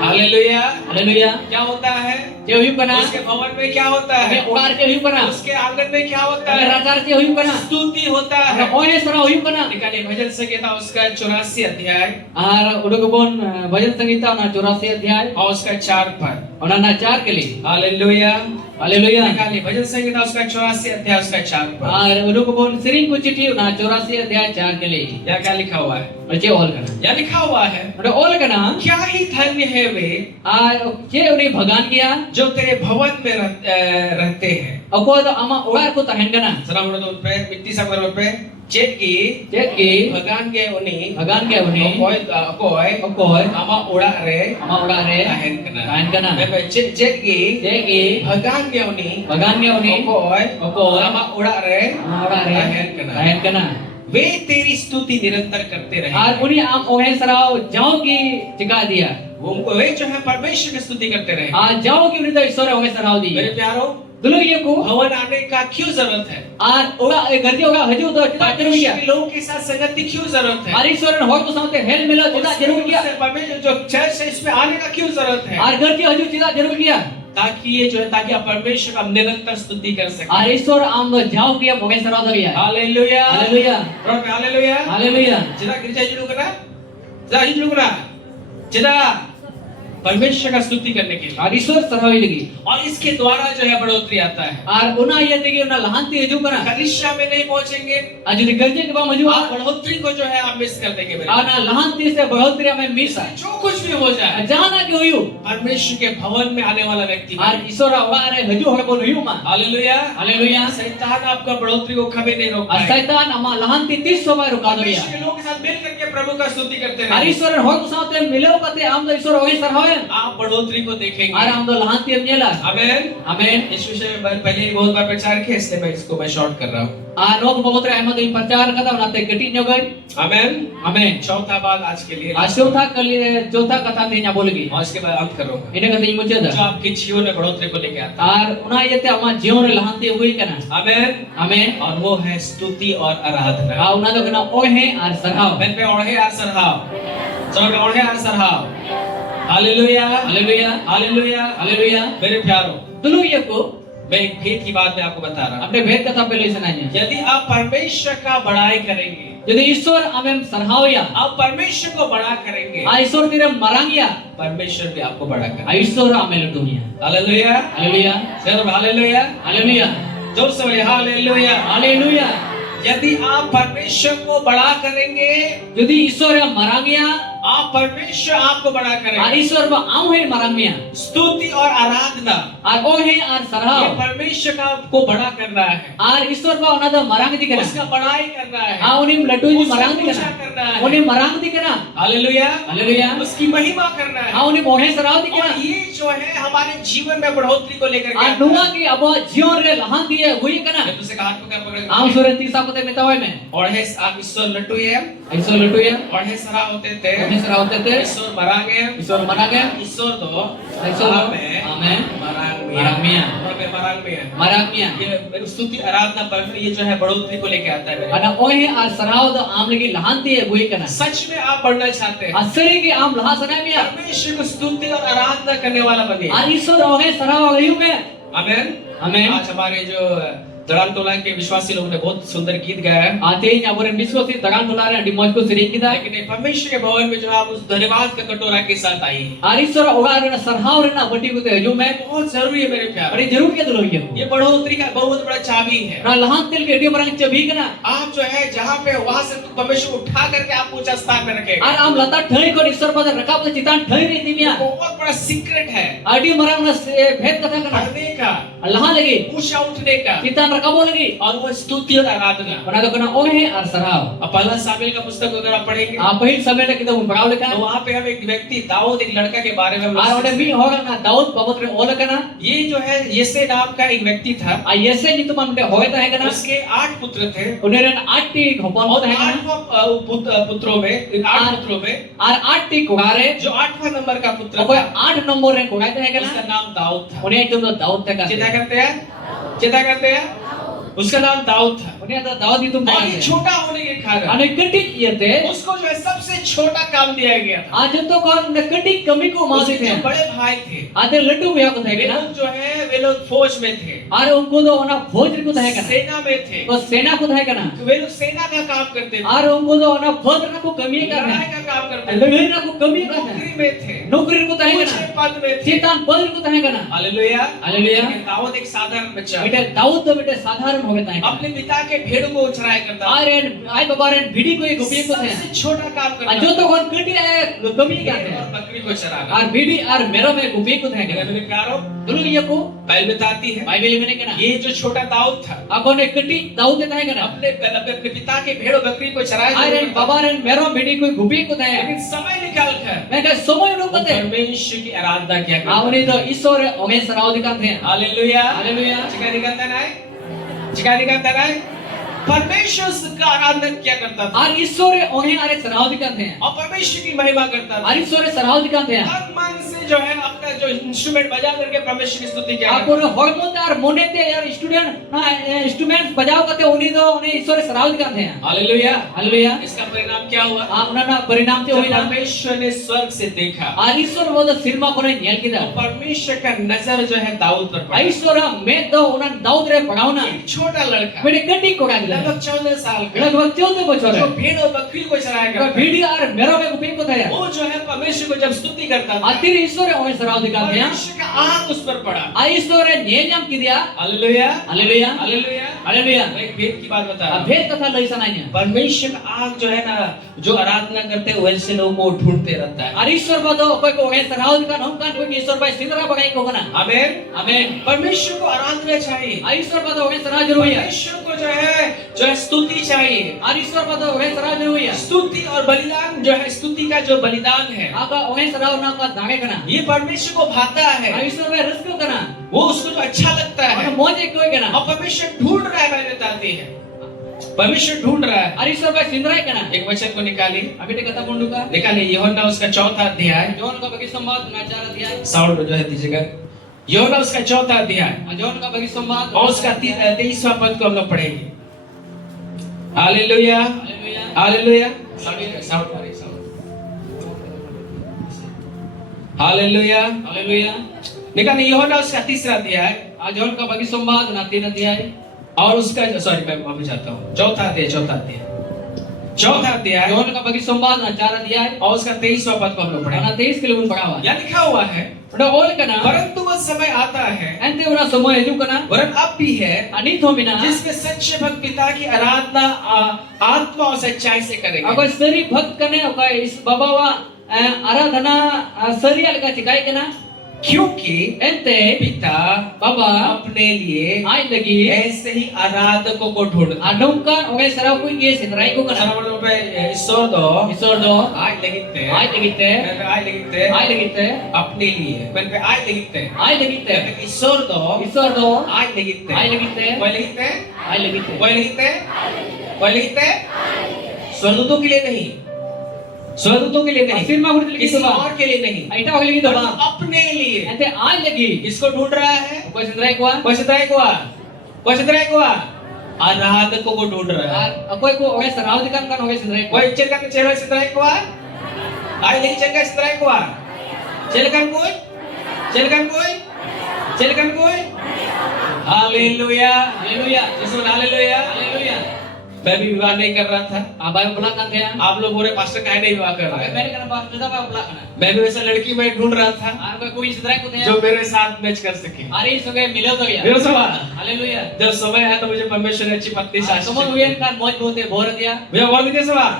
हालेलुया। Haleluya. क्या होता है? Jauh yuk करना. उसके भवन में क्या होता है? Ohe ular jauh yuk करना. उसके आंगन में क्या होता Ohe है? raja jauh yuk करना. स्तुति होता है। Ohe saraw yuk करना. निकालिए भजन संहिता उसका 84 अध्याय और उड़ो कौन भजन संगीता ना 84 अध्याय और उसका 4 पद। और ना 4 के लिए. हालेलुया। हालेलुया. निकालिए भजन संहिता उसका 84 अध्याय उसका 4 पद। और उड़ो कौन सिरिंग को चिट्ठी ना 84 अध्याय 4 के लिए. यहाँ क्या लिखा हुआ है? बच्चे ऑल करना. यहाँ लिखा हुआ है, उड़ो ऑल करना. क्या ही धन्य है वे ये उन्हें भगवान किया जो तेरे भवन में रहते हैं। अको तो अमा उड़ार को तहन करना. सलाम पे मिट्टी सब पे चेक की जेकी भगवान के उन्हीं भगवान के उन्हें अकोय अकोय आमा उड़ा रे अमा उड़ा रे ताहन कना ताहन कना. मैं चेक की जेकी भगवान के उन्हीं भगवान के उन्हें अकोय आमा उड़ा रे अमा उड़ा रे ताहन कना। ताहन करना. वे तेरी स्तुति निरंतर करते रहे। और उन्हें आप ओहे सराव जाओ की चिका दिया. वो वे जो है परमेश्वर की स्तुति करते रहे। आज जाओ की उन्हें तो ईश्वर ओहे सराव दी. मेरे प्यारों, दुलो ये को भवन आने का क्यों जरूरत है? आज ओगा गर्दी होगा हजू तो चिता जरूर किया. परमेश्वर के लोगों के साथ संगति क्यों जरूरत है? और ईश्वर हो तो सामने हेल मिलो चिता जरूर किया. परमेश्वर जो चर्च है इसमें आने का क्यों जरूरत है? और गर्दी हजू चिता जरूर किया. ताकि ये जो है, ताकि आप परमेश्वर का निरंतर स्तुति कर सकें। और ईश्वर आम तो जाओ की ओहे सराव दिया. Hallelujah, hallelujah. Hallelujah, hallelujah. जिदा गिरजा जुड़ू करना, जिदा जुड़ू करना, जिदा परमेश्वर का स्तुति करने के लिए। और ईश्वर सराव लगी. और इसके द्वारा जो है बढ़ोतरी आता है। और उना ये देखिए उना लहानती हजू करा. कलीसिया में नहीं पहुंचेंगे, आज यदि गर्जे के बाद हजू आप बढ़ोतरी को जो है आप मिस कर देंगे मेरे। और ना लहानती से बढ़ोतरी में मिस है. जो कुछ भी हो जाए, जहां ना क्यों यू परमेश्वर के भवन में आने वाला व्यक्ति। और ईश्वर ओगा रे हजू हो बोल यू मा. Hallelujah, hallelujah. शैतान आपका बढ़ोतरी को कभी नहीं रोक और पाएगा। शैतान अमा लहानती 30 समय रुका दिया. परमेश्वर के लोगों के साथ मिल करके प्रभु का स्तुति करते और रहे। ईश्वर हो तो साथे मिलो कते आम तो ईश्वर ओहे सरहावे. आप बढ़ोतरी को देखेंगे। और आम तो लहानती हम नेला. आमेन, आमेन. इस विषय में पहले ही बहुत बार प्रचार किया, इसलिए मैं इसको शॉर्ट कर रहा हूँ। आ नोक बहुत रे अहमद इन प्रचार कथा बनाते कटी न गई. आमेन, आमेन. चौथा बात आज के लिए, आज चौथा कथा ते ना बोलगी. और इसके बाद अंत करूंगा, इने कते मुझे जो दा. आपके जीवन में बढ़ोतरी को लेके आता और उना येते अमा जीवन रे लहानती हुई कना. है। आमेन, आमेन. और वो है स्तुति और आराधना। आ उना तो कना ओहे और सरहाव. मैं पे ओढ़े यार सरहाव, चलो ओढ़े यार सरहाव। Hallelujah, hallelujah. Hallelujah, hallelujah. मेरे प्यारों, दुलो ये को मैं एक भेद की बात मैं आपको बता रहा हूँ। अपने भेद कथा पहले सुनाइए. यदि आप परमेश्वर का बड़ाई करेंगे, यदि ईश्वर हमें सरहावया. आप परमेश्वर को बड़ा करेंगे, आ ईश्वर तेरे मरांगिया. परमेश्वर भी आपको बड़ा आ करेगा। ईश्वर हमें लटूनिया. Hallelujah, hallelujah. चलो हालेलुया, हालेलुया. जोर से बोलिए हालेलुया। हालेलुया. यदि आप परमेश्वर को बड़ा करेंगे, यदि ईश्वर मरांगिया. आप परमेश्वर आपको बड़ा आ करेगा। ईश्वर बा आम है मरांगिया. स्तुति और आराधना, आ ओहे और ये सरहाव. परमेश्वर का आपको बड़ा करना है, आ ईश्वर बा उना तो मरांग दिकना. उसका बड़ाई करना है, आ उन्हें लटू जी मरांग उसको ऊंचा दिकना. करना है। उन्हें मरांग दिकना. Hallelujah, hallelujah. उसकी महिमा करना आ है। उन्हें मोहे सराव और दिकना. ये जो है हमारे जीवन में बढ़ोतरी को लेकर के आ आता नुआ है। की अब जीवन रे लहान दिए हुई कना. मैं तुझसे हाथ पकड़ पकड़ आम सुरन तीसा कोते मितावे में. और है आप ईश्वर लट्टू है, ईश्वर लटू है. और है सरा होते थे, उन्हें सराव होते थे. ईश्वर मरांगे, ईश्वर मरांगे. ईश्वर दो, ईश्वर आमेन, आमेन. मरांग मरांग मिया. मरांग में मरांगिया. ये मेरी स्तुति आराधना पर ये जो है बढ़ोतरी को लेके आता है मेरे। अना ओहे और सराव द आम लगी लहान दिए हुई कना. सच में आप बढ़ना चाहते हैं, असली की आम लहा सना मिया. परमेश्वर को स्तुति और आराधना करने वाला बनिए। आ ईश्वर ओहे सराव गयु में. आमेन, आमेन. आज हमारे जो दड़ान टोला के विश्वासी लोगों ने बहुत सुंदर गीत गाया है। Ate aboren biswasi taran dolare adi moj ko sering kita. लेकिन परमेश्वर के भवन में जो आप उस धन्यवाद का कटोरा के साथ आई हैं। Arisora ogar na sarhaw rena bati ko te jo मैं बहुत जरूरी है मेरे प्यारे। अरे जरूर के दलो ये ये बढ़ोतरी का बहुत बड़ा चाबी है। ना लहान तेल के डी मरंग चबी कना आप जो है जहाँ पे वहां से परमेश्वर उठा करके आप ऊंचा स्थान में रखेगा। और आम लता ठई को ईश्वर पद रखा पद चितान ठई रे दिमिया बहुत बड़ा सीक्रेट है आडी मरंग ना भेद कथा कना पढ़ने का, लहान लगी ऊंचा उठने का चितान रकाबो लगी और वो स्तुति और आराधना। बना तो कना ओहे और सरहाव अब पहला सामुएल का पुस्तक अगर आप पढ़ेंगे आ पहिल समय ले किताब पढ़ाव लेका तो वहाँ पे हम एक व्यक्ति दाऊद एक लड़का के बारे में हम लोग और ओडे भी होगा ना दाऊद पवित्र ओल कना ये जो है येसे नाम का एक व्यक्ति था। आ येसे नि तुम हमके होय ता है कना उसके 8 पुत्र थे उनेरन 8 टी होपन और होता है कना 8 पुत्रों में 8 पुत्रों में और 8 टी कुगारे जो 8वां नंबर का पुत्र कोई था 8 नंबर रे कुगाय ता है उसका कना नाम दाऊद था। उन्हें तुम दाऊद तक चिंता करते हैं, चिंता करते हैं, उसका नाम दाऊद था। उन्हें तो दाऊद ही तुम और ये छोटा होने के कारण અને કટી યતે उसको जो है सबसे छोटा काम दिया गया था। आज तो कौन कटी कमी को मासे उसके थे जो बड़े भाई थे आते लड्डू भैया को थे वे ना लोग जो है वे लोग फौज में थे, और उनको तो ना फौज को थे ना सेना में थे, तो सेना को थे ना वे लोग सेना का काम करते थे, और उनको तो ना फौज को कमी का लड़ाई है का काम करते थे, लड़ाई ना को कमी का है नौकरी में थे, नौकरी को थे ऊंचे ना पद में थे। चेतन पद को थे ना हालेलुया, हालेलुया। लेकिन दाऊद एक साधारण बच्चा बेटे दाऊद तो बेटे साधारण हो गया था अपने पिता के भेड़ को चराया करता था। और आई बाबा रे भिड़ी को एक उपयोग को थे सबसे छोटा काम करता जो तो कौन कटी है कमी का भेड़ थे और बकरी को चराना। और भिड़ी और मेरो में उपयोग को थे मेरे प्यारों, दुल ये को बाइबल बताती है बाइबल में कहना ये जो छोटा दाऊद था ako ne keti daud ta hai kana अपने पिता के भेड़ और बकरी को चराया ai जरूर ren था। baba ren mero bidi koi gupi ko ta hai लेकिन समय निकाल कर मैं कह समय नो वो कते परमेश्वर की आराधना किया करता आवनी तो ईश्वर ओगे सराव दिखाते हैं था। Hallelujah, hallelujah. चिका दिखाता ना है, चिका दिखाता ना है। परमेश्वर का आराधना किया करता था और ईश्वर ओगे आरे सराव दिखाते हैं और परमेश्वर की महिमा करता था। और ईश्वर सराव दिखाते हैं तन मन से जो है अपना जो इंस्ट्रूमेंट बजा करके परमेश्वर की स्तुति किया आपको करता हॉर्मोन और मोने ते यार स्टूडेंट ना इंस्ट्रूमेंट बजाओ करते उन्हीं तो उन्हें ईश्वर सराव दिखाते हैं था। Hallelujah, hallelujah. इसका परिणाम क्या हुआ? आपना ना परिणाम से जब हुई ना परमेश्वर ने स्वर्ग से देखा और ईश्वर वो तो सिरमा को नहीं न्याल किया परमेश्वर का नजर जो है दाऊद पर पड़ा। ईश्वर मैं तो उन्हें दाऊद रे पढ़ाओ ना एक छोटा लड़का मेरे कटी को डाल दिया लगभग 14 साल का लगभग 14 बच्चों जो भेड़ और बकरी को चराया करता था, भिड़ी और मेरो में उपयोग को था यार वो जो है परमेश्वर को जब स्तुति करता था आतिर ईश्वर ओगे सराव दिखाते हैं परमेश्वर का आंख उस पर पड़ा। आ ईश्वर नियम की दिया हालेलुया, हालेलुया हालेलुया। हालेलुया मैं एक भेद की बात बता रहा हूं। भेद कथा लई सनाई है परमेश्वर का आंख जो है ना जो आराधना करते हैं वैसे लोगों को ढूंढते रहता है। और ईश्वर बदो कोई को ओगे सराव दिखा हम कान कोई ईश्वर भाई सिंदरा बगाई को ना आमीन, आमीन परमेश्वर को आराधना चाहिए, आ ईश्वर बदो ओगे सराव जरूरी है परमेश्वर को जो है स्तुति चाहिए। और ईश्वर बदो ओगे सराव जरूरी है स्तुति और बलिदान जो है स्तुति का जो बलिदान है आका ओगे सराव ना का दागे कना ये परमेश्वर को भाता आ है, ईश्वर में रस को कना वो उसको जो अच्छा लगता और है मोजे कोई कना और परमेश्वर ढूंढ रहा है। मैं बताती है परमेश्वर ढूंढ रहा है। और ईश्वर भाई सिंदरा कना एक वचन को निकाली, अभी ते कथा मुंडू का निकालिए यूहन्ना उसका 4था अध्याय, जॉन का बगी संवाद में 4 अध्याय साउंड जो है दीजिएगा। यूहन्ना उसका 4था अध्याय जॉन का बगी संवाद और उसका 23वां पद को हम लोग पढ़ेंगे। Hallelujah, hallelujah hallelujah. साउंड मारिए, साउंड। हालेलुया, हालेलुया निकालिए यूहन्ना उसका 3रा अध्याय आज जॉन का बगी संवाद ना 3 अध्याय और उसका सॉरी मैं माफी चाहता हूँ, 4था अध्याय, 4था अध्याय जॉन का बगी संवाद ना 4 अध्याय और उसका 23वां पद को हम लोग पढ़ेंगे। ना 23 किलो पढ़ा हुआ यहाँ लिखा हुआ है बड़ा ओल कना परंतु वह समय आता है अंते उना समय हेजु कना वरन अब भी है अनि थोमिना जिसके सच्चे भक्त पिता की आराधना आत्मा और सच्चाई से करेंगे। अगर सरी भक्त कने अगर इस बाबावा आराधना सरी अलगा चिकाई कना क्योंकि एंते पिता बाबा अपने लिए आई लगी ऐसे ही आराधकों को ढूंढता है। अडुमkan ओगे सराव को ये सिंदराई को कना Sama orang पे ईश्वर दो ईश्वर दो आय लगते आई लगिते मैं पे आय लगते आई लगिते अपने लिए मैं पे आय लगते आई लगिते मैं पे ईश्वर दो ईश्वर दो आय लगते आई लगिते कोई लगते आई लगिते कोई लगते स्वर्गदूतों के लिए नहीं, स्वर्गदूतों के लिए नहीं, सिर में गुड़ती किसी और के लिए नहीं, ऐटा होगे लगी तो बा अपने लिए। एंते आई लगी इसको ढूंढ रहा है कोई सिंदराई को कोई सितारे को आराधकों को ढूंढ रहा है। कोई को ओगे सराव दिखान kan ओगे सिंदराई को कोई चलकर चेहरा सितारे को आय लगी चलकर सितारे को चलकर कोई हालेलुया, Haleluya. यीशु हालेलुया। Haleluya. मैं भी विवाह नहीं कर रहा था। Abang yang belakang kan? आप लोग बोले पास्टर काहे नहीं विवाह कर रहे हैं? Mereka kenapa kita apa belakang? मैं भी वैसा लड़की मैं ढूंढ रहा था Aku kui sedrai ko जो tanya. मेरे साथ मैच कर सके। Hari suge milau to ya. मेरा सवाल, Haleluya. जब समय आया तो मुझे परमेश्वर ने अच्छी पत्नी से आशीष Semua दी। uyan kan moj bote bor dia. मुझे बोल दीजिए सवाल,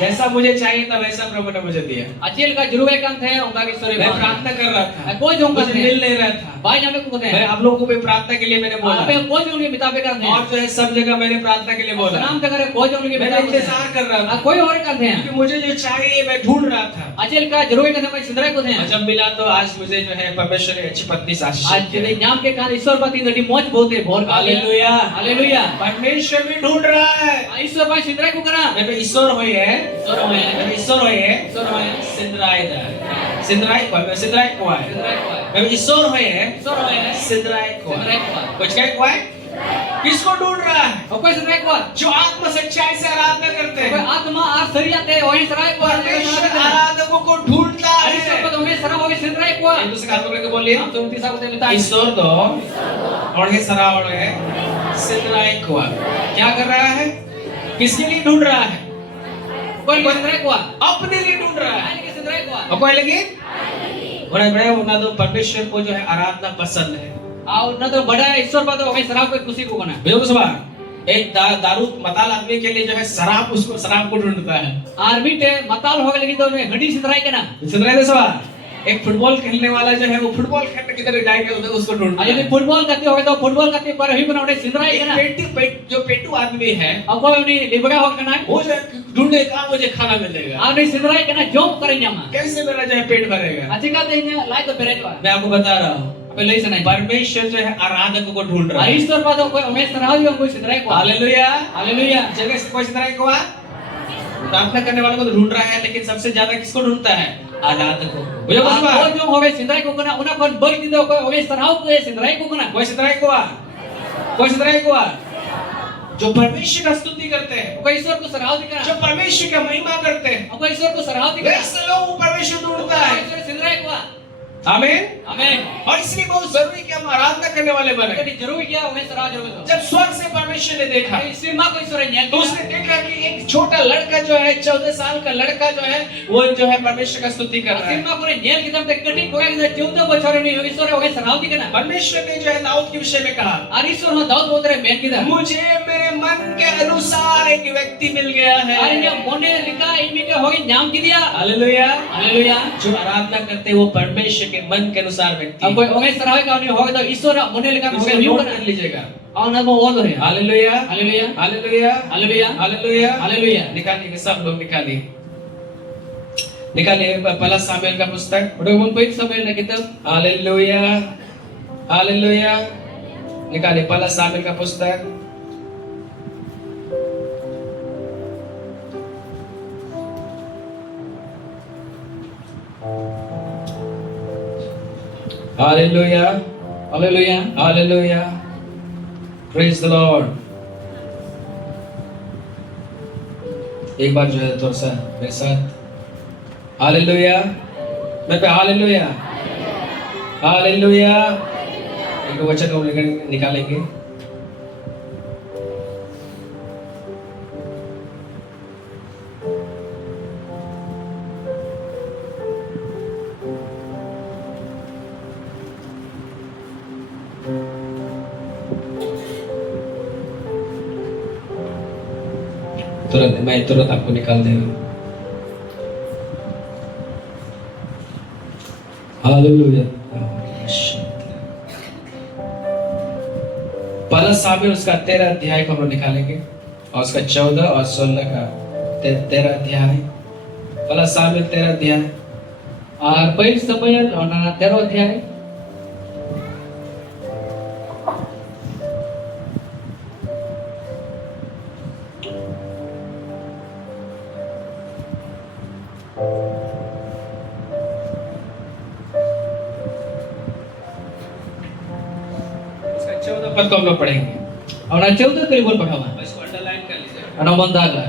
जैसा मुझे चाहिए था वैसा प्रभु ने मुझे दिया। Acil ka jurugai kan the ongka ki sore. मैं प्रार्थना कर रहा था, Koi jong kan मुझे मिल the. नहीं रहा था। Bai jame ko मैं the. आप लोगों को भी प्रार्थना के लिए मैंने बोला Ape koi jong ni bitabe kan the. और जो है सब जगह मैंने प्रार्थना के लिए बोला। Naam te kare koi jong ni मैं bitabe. इंतजार कर रहा था Koi और kan the. क्योंकि मुझे जो चाहिए मैं ढूंढ रहा था। Acil ka jurugai kan मैं sedrai ko the. और जब मिला तो आज मुझे जो है परमेश्वर ने अच्छी पत्नी से आशीष आज दी। jadi nyam ke kan ईश्वर pati jadi moj bote bor ka. Hallelujah, Haleluya. परमेश्वर भी ढूंढ रहा है। ईश्वर भाई sedrai ko kana. मैं तो ईश्वर हुई है, ईश्वर होय. मैं तो ईश्वर हुई है, ईश्वर होय. सिंदराई दा, सिंदराई को, मैं सिंदराई को है। Sedrai ko. मैं ईश्वर हुई है, ईश्वर होय. सिंदराई को Sedrai है। ko. कुछ क्या को है? किसको ढूंढ रहा है? Koi sedrai ko. जो आत्म सच्चाई से आराधना करते Koi हैं। atma ar sariya te ohi sedrai ko. परमेश्वर आराधकों को ढूंढता ईश्वर है। ko home sara hoy sedrai ko. एक दूसरे हाथ पकड़ के बोलिए, Nam tum tisa ko te minta. ईश्वर तो और ये सरावड़ है, सिंदराई को क्या कर रहा है? किसके लिए ढूंढ रहा है? Koi sedrai ko. अपने लिए ढूंढ रहा है। Ai ke sedrai ko. और कोई लगी? बड़े बड़े होना तो परमेश्वर को जो है आराधना पसंद है। Au na to bada Ishwar pa to home sara ko खुशी को kana. बेहद सवाल, एक दारू मताल आदमी के लिए जो है शराब उसको शराब को ढूंढता है। Army te matal ho lagi to ne hadi sedrai kana. सुन रहे थे सवाल? एक फुटबॉल खेलने वाला जो है वो फुटबॉल खेलने किधर जाएगा उधर उसको ढूंढता Ayo है। ni football kati ho to football kati par hi kana sedrai एक kana. जो पेटू आदमी है Au koi ni libaga ho kana. वो जो है ढूंढे कहाँ मुझे खाना मिलेगा, Au ni sedrai kana job kare nyama. कैसे मेरा जो है पेट भरेगा। Aji ka te nya lai to bere ko. मैं आपको बता रहा हूँ, Ape lai sanai. परमेश्वर जो है आराधकों को ढूंढ रहा है। ईश्वर pa to koi home sara ho koi sedrai ko. Hallelujah, Haleluya. जगह से कोई सिंदराई को प्रार्थना करने वालों को तो ढूंढ रहा है, लेकिन सबसे ज्यादा किसको ढूंढता है? आराधकों को। मुझे बस Koi jong home sedrai ko kana una kon bagi dindo koi home sara ho koi sedrai ko kana. कोई सिंदराई को कोई सिंदराई को जो परमेश्वर का स्तुति करते हैं, Koi ईश्वर को सराह दी जो kana. परमेश्वर का महिमा करते हैं, Koi ईश्वर को सराह दी kana. वैसे लोगों को परमेश्वर ढूंढता है। ईश्वर sedrai ko. आमीन। Amen. और इसलिए बहुत जरूरी कि हम आराधना करने वाले बने। Jadi जरूरी क्या हमें सराह जरूरी तो. जब स्वर्ग से परमेश्वर ने देखा इससे माँ को ईश्वर ने तो उसने देखा कि एक छोटा लड़का जो है 14 साल का लड़का जो है वो जो है परमेश्वर का स्तुति कर रहा है। सिनेमा को नेल किताब तक कटी को एक 14 बच्चों ने ईश्वर हो गए सराह दी kana. परमेश्वर ने जो है दाऊद के विषय में कहा, और ईश्वर हो दाऊद बोल रहे मेन किताब. मुझे मेरे मन के अनुसार एक व्यक्ति मिल गया है। और ये मोने लिखा इनमें के होगी नाम की दिया. हालेलुया। हालेलुया. जो आराधना करते हैं वो परमेश्वर के मन के अनुसार व्यक्ति अब कोई हमें सराह का नहीं होगा तो ईश्वर मोने लिखा इसे होगा व्यू नोट kana. कर लीजिएगा। और ना वो बोल रहे. Hallelujah, hallelujah. Hallelujah, hallelujah. Hallelujah, hallelujah. निकालिए सब लोग निकालिए, निकालिए पहला सामुएल का पुस्तक। Udah pun baik sampai na kitab. Hallelujah, hallelujah, निकालिए पहला सामुएल का पुस्तक। Hallelujah, Haleluya. Hallelujah, praise the Lord. एक बार जो है थोड़ा सा मेरे साथ हालेलुया, मैं पे हालेलुया, हालेलुया। एक वचन हम निकालेंगे। तुरंत मैं तुरंत आपको निकाल देगा। हालेलुया। पहला सामुएल उसका 13 अध्याय को हम लोग निकालेंगे और उसका 14 और 16 का 13 अध्याय। पहला सामुएल 13 अध्याय और पहले समय ना 13 अध्याय. उसका 14 पद को हम लोग पढ़ेंगे। और ना 14 kali pun paham. इसको अंडरलाइन कर लीजिए। Ano bandaga.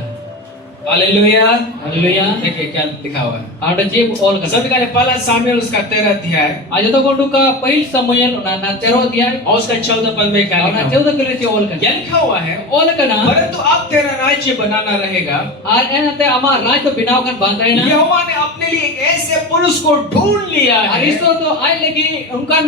हालेलुया। Haleluya. देखिए क्या लिखा हुआ है। Ada je all kana. सभी का पहला सामुएल उसका 13 अध्याय Aja to kon duka पहिल Samuel na 13 अध्याय और उसका 14 पद में क्या और ना लिखा हुआ 14 करे all है? kana. क्या लिखा हुआ है? All kana. परंतु अब तेरा राज्य बनाना रहेगा। Ar enate ama raj to binaw kan bandai na. यहोवा ने अपने लिए एक ऐसे पुरुष को ढूंढ लिया है Aristo to ai lagi unkan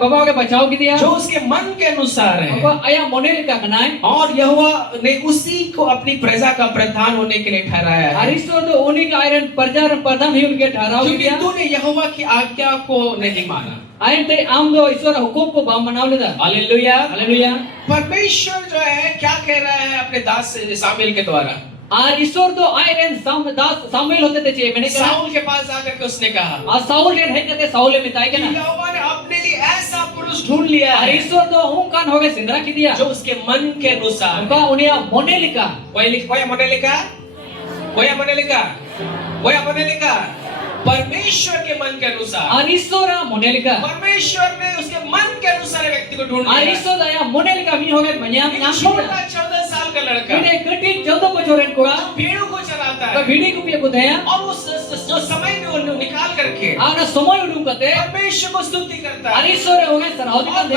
baba ke bachao ki diya. जो उसके मन के अनुसार है Apa aya model ka kanai. और यहोवा ने उसी को अपनी प्रजा का प्रधान होने के लिए ठहराया है। Aristo to uni ka iron प्रजा प्रधान ही उनके ठहराव क्योंकि किया. तूने यहोवा की आज्ञा को नहीं माना। Ain te am do ईश्वर हुकुम को बाम मनाव लेदा. हालेलुया। Haleluya. परमेश्वर जो है क्या कह रहा है अपने दास सामुएल के द्वारा? Ar ईश्वर तो आयरन दास सामुएल होते थे जे मैंने कहा. साउल के पास जाकर के उसने कहा आ साउल ने है कहते साउल ने मिताई के ना. यहोवा ने अपने लिए ऐसा पुरुष ढूंढ लिया Ar है ईश्वर तो उनकान हो गए सिंदरा की दिया. जो उसके मन के अनुसार उनका उन्हें मोने लिखा. कोई मने लिखा परमेश्वर के मन के अनुसार Ar ईश्वर मोने लिखा. परमेश्वर ने उसके मन के अनुसार व्यक्ति को ढूंढ Ar लिया। ईश्वर दया मोने लिखा मी हो गए मनिया एक नाम छोटा 14 साल का लड़का मैंने कटी 14 को छोड़न को जो भेड़ों को चलाता तो है भिड़ी को पे को दया. और उस जो समय में वो निकाल करके आना समय उडू कते. परमेश्वर को स्तुति करता Ar है। ईश्वर हो गए सराउदी का और दे.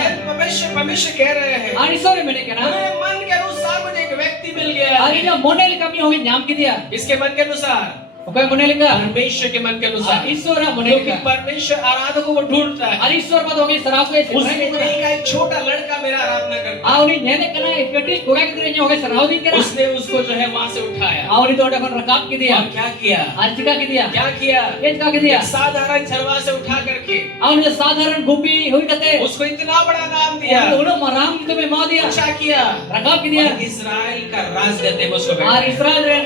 परमेश्वर कह रहे हैं Ar ईश्वर मैंने कहना. मेरे मन के अनुसार मुझे एक व्यक्ति मिल गया Ar है। ina मोने लिखा मी हो गए नाम की दिया. इसके मन के अनुसार ओके मोने लिखा. परमेश्वर के मन के अनुसार ईश्वर मोने क्योंकि लिखा. परमेश्वर आराधकों को ढूंढता है। Ar ईश्वर मत हो गए सराउ के उसने सिंदरा नहीं कहा एक छोटा लड़का मेरा आराधना करता है। आवनी नेने कना कटी कोगा की तरह हो गए सराउदी कना. उसने उसको जो है वहां से उठाया आवनी तो डकन रकाब की दिया. और क्या किया? अर्चिका की दिया. क्या किया? ये का की दिया. एक साधारण छलवा से उठा करके आवनी जो साधारण गोपी हुई कते. उसको इतना बड़ा नाम दिया, उन्होंने मराम की तो में मार दिया. अच्छा किया, रकाब की दिया. और इस्राएल का राजगद्दे में उसको और बैठाया। इस्राएल रे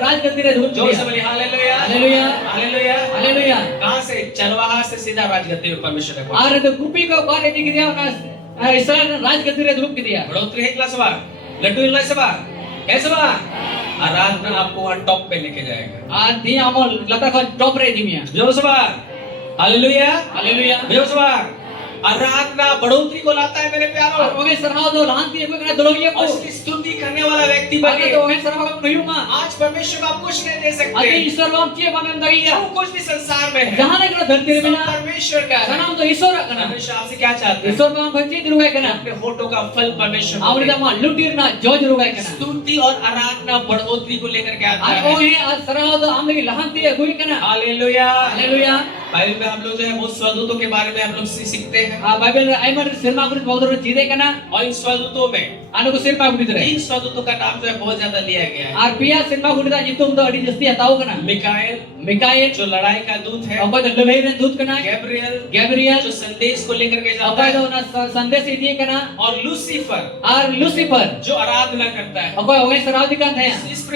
राजगद्दी रे धूप जोर से दिया. बोलिए हालेलुया, हालेलुया. हालेलुया। हालेलुया. कहां से? चलवाहा से सीधा राजगद्दे में परमेश्वर ने पहुंचा। और तो गोपी को बारे की दिया ना इस्राएल ने राजगद्दी रे धूप की दिया. बढ़ोतरी है क्लास बार, लड्डू हिलना से बार, कैसे बार? आराधना आपको वहां टॉप पे लेके जाएगा। और दी अमल लता को टॉप रे दी मिया. जोर से बार, हालेलुया, हालेलुया. जोर से बार। आराधना बढ़ोतरी को लाता है मेरे और प्यारों। हो गए सराव दो लांती है कोई दोलोगिया को. और उसकी स्तुति करने वाला व्यक्ति बाकी बने। तो हो गए सराव का नहीं हुआ. आज परमेश्वर आप कुछ नहीं दे अति सकते, ईश्वर वाम चे बामे हम दगी जो कुछ भी संसार में है जहां ने करा धरती रे सब बिना परमेश्वर का है। सनाम तो ईश्वर कना. परमेश्वर आपसे क्या चाहते हैं? ईश्वर बाम भंजी दिरुगा कना. अपने होठों का फल परमेश्वर को आवनी दे। दा मा लुटिर ना जोज रुगा कना. स्तुति और आराधना बढ़ोतरी को लेकर के आता और वो है। है सराव दो हम लगी लहांती है कोई कना. हालेलुया। हालेलुया. बाइबल में हम लोग जो है बहुत स्वदूतों के बारे में हम लोग सीखते हैं आ बाइबल रे आइमर सिरमा गुरु बहुत जीदे कना. और इन स्वदूतों में आनो को सिरमा गुरु रे. 3 स्वदूतों का नाम जो है बहुत ज्यादा लिया गया है। और पिया सिरमा गुरु दा जितुम तो अडी जस्ती हताओ कना. मिकाएल मिकाएल जो लड़ाई का दूत है, अब तो लबे रे दूत कना. गैब्रियल गैब्रियल जो संदेश को लेकर के अब जाता है, तो ना संदेश दिए कना. और लूसीफर और लूसीफर जो आराधना करता है। अब हो गए सराव दिकान है. इस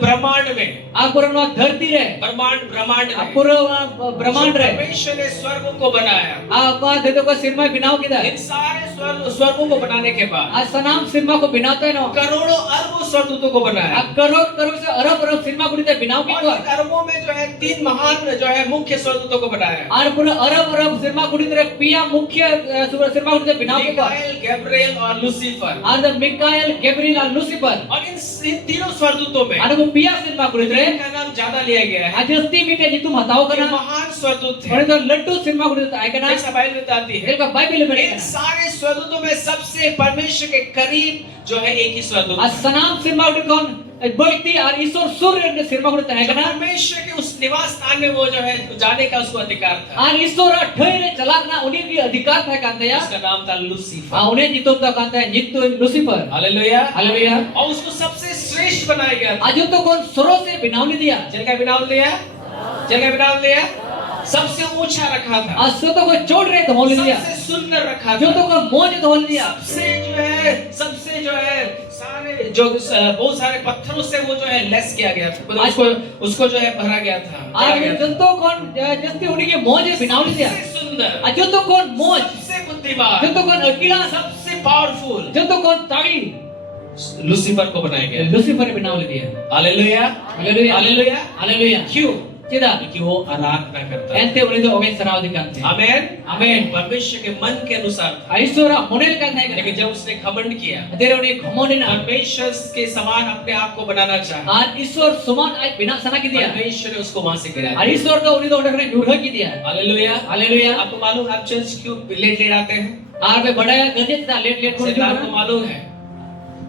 ब्रह्मांड में, आप पूरा ना धरती रे. ब्रह्मांड आप में पूरा ब्रह्मांड रे. परमेश्वर ने स्वर्गों को बनाया। आप का दे तो को सिरमा बिनाव किधर. इन सारे स्वर्गों को बनाने के बाद आज सनाम सिरमा को बिनाते हैं ना. करोड़ों अरबों स्वदूतों को बनाया। अब करोड़ करोड़ से अरब सिरमा गुरु ते बिनाव की और को. इन अरबों में जो है 3 महान जो है मुख्य स्वदूतों को बनाया। और पूरा अरब सिरमा गुरु ते पिया मुख्य सिरमा गुरु ते बिनाव की को. मिकाएल, गैब्रियल और लूसीफर। और द मिकाएल गैब्रियल और लूसीफर. और इन तीनों स्वदूतों में और वो पिया सिरमा गुरु रे. इनका नाम ज्यादा लिया गया है। आज जस्ती मीटे जितुम हताओ ये कना. महान स्वदूत और है। तो लट्टू सिरमा गुरु ते आए कना. जैसा बाइबल बताती है, एक बाइबल में इन सारे स्वदूतों में सबसे परमेश्वर के करीब जो है एक ही स्वदूत आज है। सनाम सिरमा गुरु कौन बोलती और ईश्वर सूर्य ने सिरमा गुरु ते आए कना. परमेश्वर के उस निवास स्थान में वो जो है जाने का उसको अधिकार था। और ईश्वर ठहरे चलाना उन्हें भी अधिकार था कांते या. उसका नाम था लूसीफर। उन्हें जितुम तो कांते हैं जितु लूसीफर. हालेलुया। हालेलुया. और उसको सबसे श्रेष्ठ बनाया गया था। आज तो कौन सरो से बिनावनी दिया. जगह बिनाम दिया, जगह बिनाम दिया, सबसे ऊंचा रखा था, आज सो तो कोई चोट रहे तो होल दिया. सबसे सुंदर रखा जो था, तो कोई मोज तो होल दिया. सबसे जो है सारे जो बहुत सारे पत्थरों से वो जो है लेस किया गया था, मतलब उसको जो है भरा गया था। आज जो तो कौन जस्ती उन्हीं के मोज बिनावनी दिया. सबसे सुंदर, आज जो तो कौन मोज, सबसे बुद्धिमान, जो तो कौन अकेला, सबसे पावरफुल जो तो कौन ताड़ी लूसीफर को बनाया गया। लूसीफर बिनावनी दिया. Hallelujah, hallelujah. हालेलुया। हालेलुया. क्यों? Cida. क्योंकि वो आराधना करता है। Ente uni do oge saraw dikan the. Amen. Amen. परमेश्वर के मन के अनुसार था। Aisora monel kan thai लेकिन kan. जब उसने घमंड किया, Adere uni khomodina. परमेश्वर के समान अपने आप को बनाना चाहा, Ar Ishwar suman ai bina sana ki diya. परमेश्वर ने उसको वहां से गिरा Ar दिया। Ishwar ko uni do order kare nyudha ki diya. Hallelujah. Hallelujah. आपको मालूम है आप चर्च क्यों लेट लेट आते हैं? Ar be badaya gaje ta late ko शैतान को मालूम है,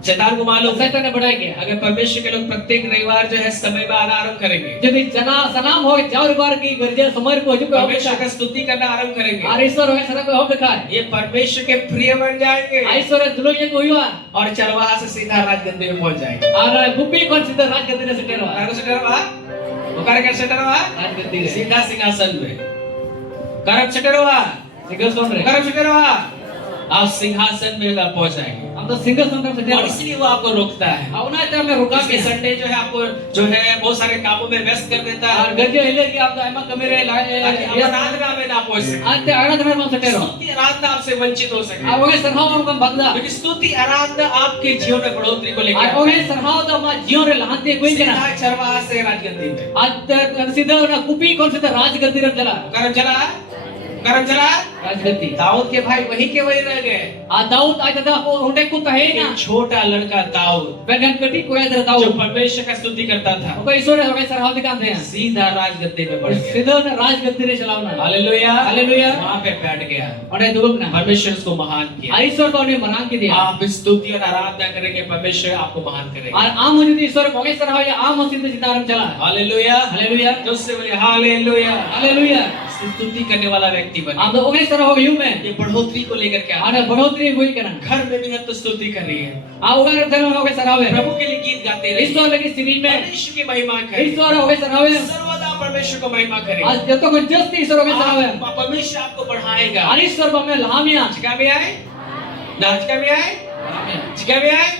शैतान को मालूम है, Satan ne badaya kiya. अगर परमेश्वर के लोग प्रत्येक रविवार जो है समय में आना आरंभ करेंगे, जब जना सनाम हो चार बार की गर्जे समय को जो परमेश्वर का स्तुति करना आरंभ करेंगे, आर ईश्वर होए सरा को हम देखा है ये परमेश्वर के प्रिय बन जाएंगे ईश्वर दुलो ये को हुआ और चरवाहा से सीधा राजगद्दी में पहुंच जाएंगे। आर गुप्पी कौन सीधा राज गद्दी ने सेटेरवा कार्य से डरवा, वो कार्य कैसे डरवा? राज गद्दी रे सीधा सिंहासन में। कर्म से डरवा, सिंगल सोन रे कर्म से डरवा, आप सिंहासन में पहुंच जाएंगे। हम तो सिंगल सोन रे और सेटेरवा इसलिए वो आपको रोकता है। औना ते हमें रुका उसके के संडे जो है आपको जो है बहुत सारे कामों में व्यस्त कर देता है और गर्जे हिले की आप तो एमा कमेरे ताकि लाए हम आराधना में ना पहुंच सके, आज ते आराधना में सेटेरवा स्तुति आराधना आपसे वंचित हो सके, आ ओगे सरहाव हम कम भगदा क्योंकि स्तुति आराधना आपके जीवन में बढ़ोतरी को लेकर आ आता ओगे है। सरहाव तो मा जीवन रे लहाते कोई जना सीधा चरवाहा से राजगद्दी में। आज ते सीधा ना कुपी कौन सीधा राज गद्दी रे चला कर्म चला, कर्म चला। राज गद्दी दाऊद के भाई वही के वही रह गए। आ दाऊद आज दा होटे को तो है ना एक छोटा लड़का दाऊद बेगन कटी को याद जो दाऊद परमेश्वर का स्तुति करता था, ओके ईश्वर होगे सरहाव दिखाते हैं सीधा राजगद्दी में बढ़ गया। सीधा ना राज गद्दी रे चलावना हालेलुया, हालेलुया वहां पे बैठ गया। और दुबकना परमेश्वर उसको महान किया। ईश्वर को ने मनान के दिया आप स्तुति और आराधना करेंगे, परमेश्वर आपको महान करेगा। और आम हो जदी ईश्वर होगे सरहाव या आम हो सीधे सितारम चला हालेलुया, हालेलुया जो से बोले हालेलुया। हालेलुया स्तुति करने वाला व्यक्ति बने। आप तो होगे सरहाव यू में ये बढ़ोतरी को लेकर के और बढ़ोतरी हुई करना घर में भी है तो स्तुति कर रही है, आ उगर धर्म होगे सरहाव है प्रभु के लिए गीत गाते रहे, ईश्वर लगी सिरी में परमेश्वर की महिमा करें, ईश्वर होगे सरहाव है सर्वदा परमेश्वर को महिमा करें। आज जतो को जस्ती ईश्वर होगे सरहाव है परमेश्वर आपको बढ़ाएगा। और ईश्वर को में लामिया चिका भी आए, नाचिका भी आए, चिका भी आए,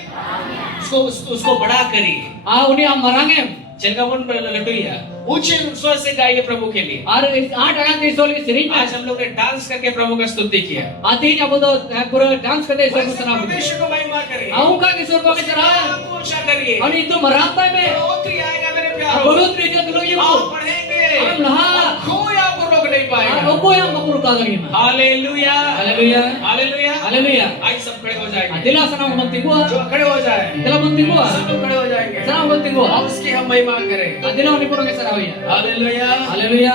उसको बड़ा करिए। आ उन्हें हम मरांगे चलका मन लटुइया ऊंचे स्वर से गाइए प्रभु के लिए। और इस 8 अगस्त की ईश्वर की सिरी में आज हम लोग ने डांस करके प्रभु का स्तुति किया। आती जब तो पूरा डांस करते ईश्वर को वैसे सलाम परमेश्वर को महिमा करिए, आऊं का ईश्वर को के सलाम आपको ऊंचा करिए। और ये तो मराता में बढ़ोतरी आएगा मेरे और प्यारों, बढ़ोतरी जो तुलो ये आप बढ़ेंगे, हम लहा कोई आपको रोक नहीं पाएगा। और कोई हम मकुर का लगी में हालेलुया, हालेलुया हालेलुया, हालेलुया आज सब खड़े हो जाएंगे। दिला सलाम मंती को जो खड़े हो जाए, दिला मंती को सब लोग खड़े हो जाएंगे। सलाम मंती को और उसकी हम महिमा करें। दिला उन्हीं को के सलाम हालेलुया, हालेलुया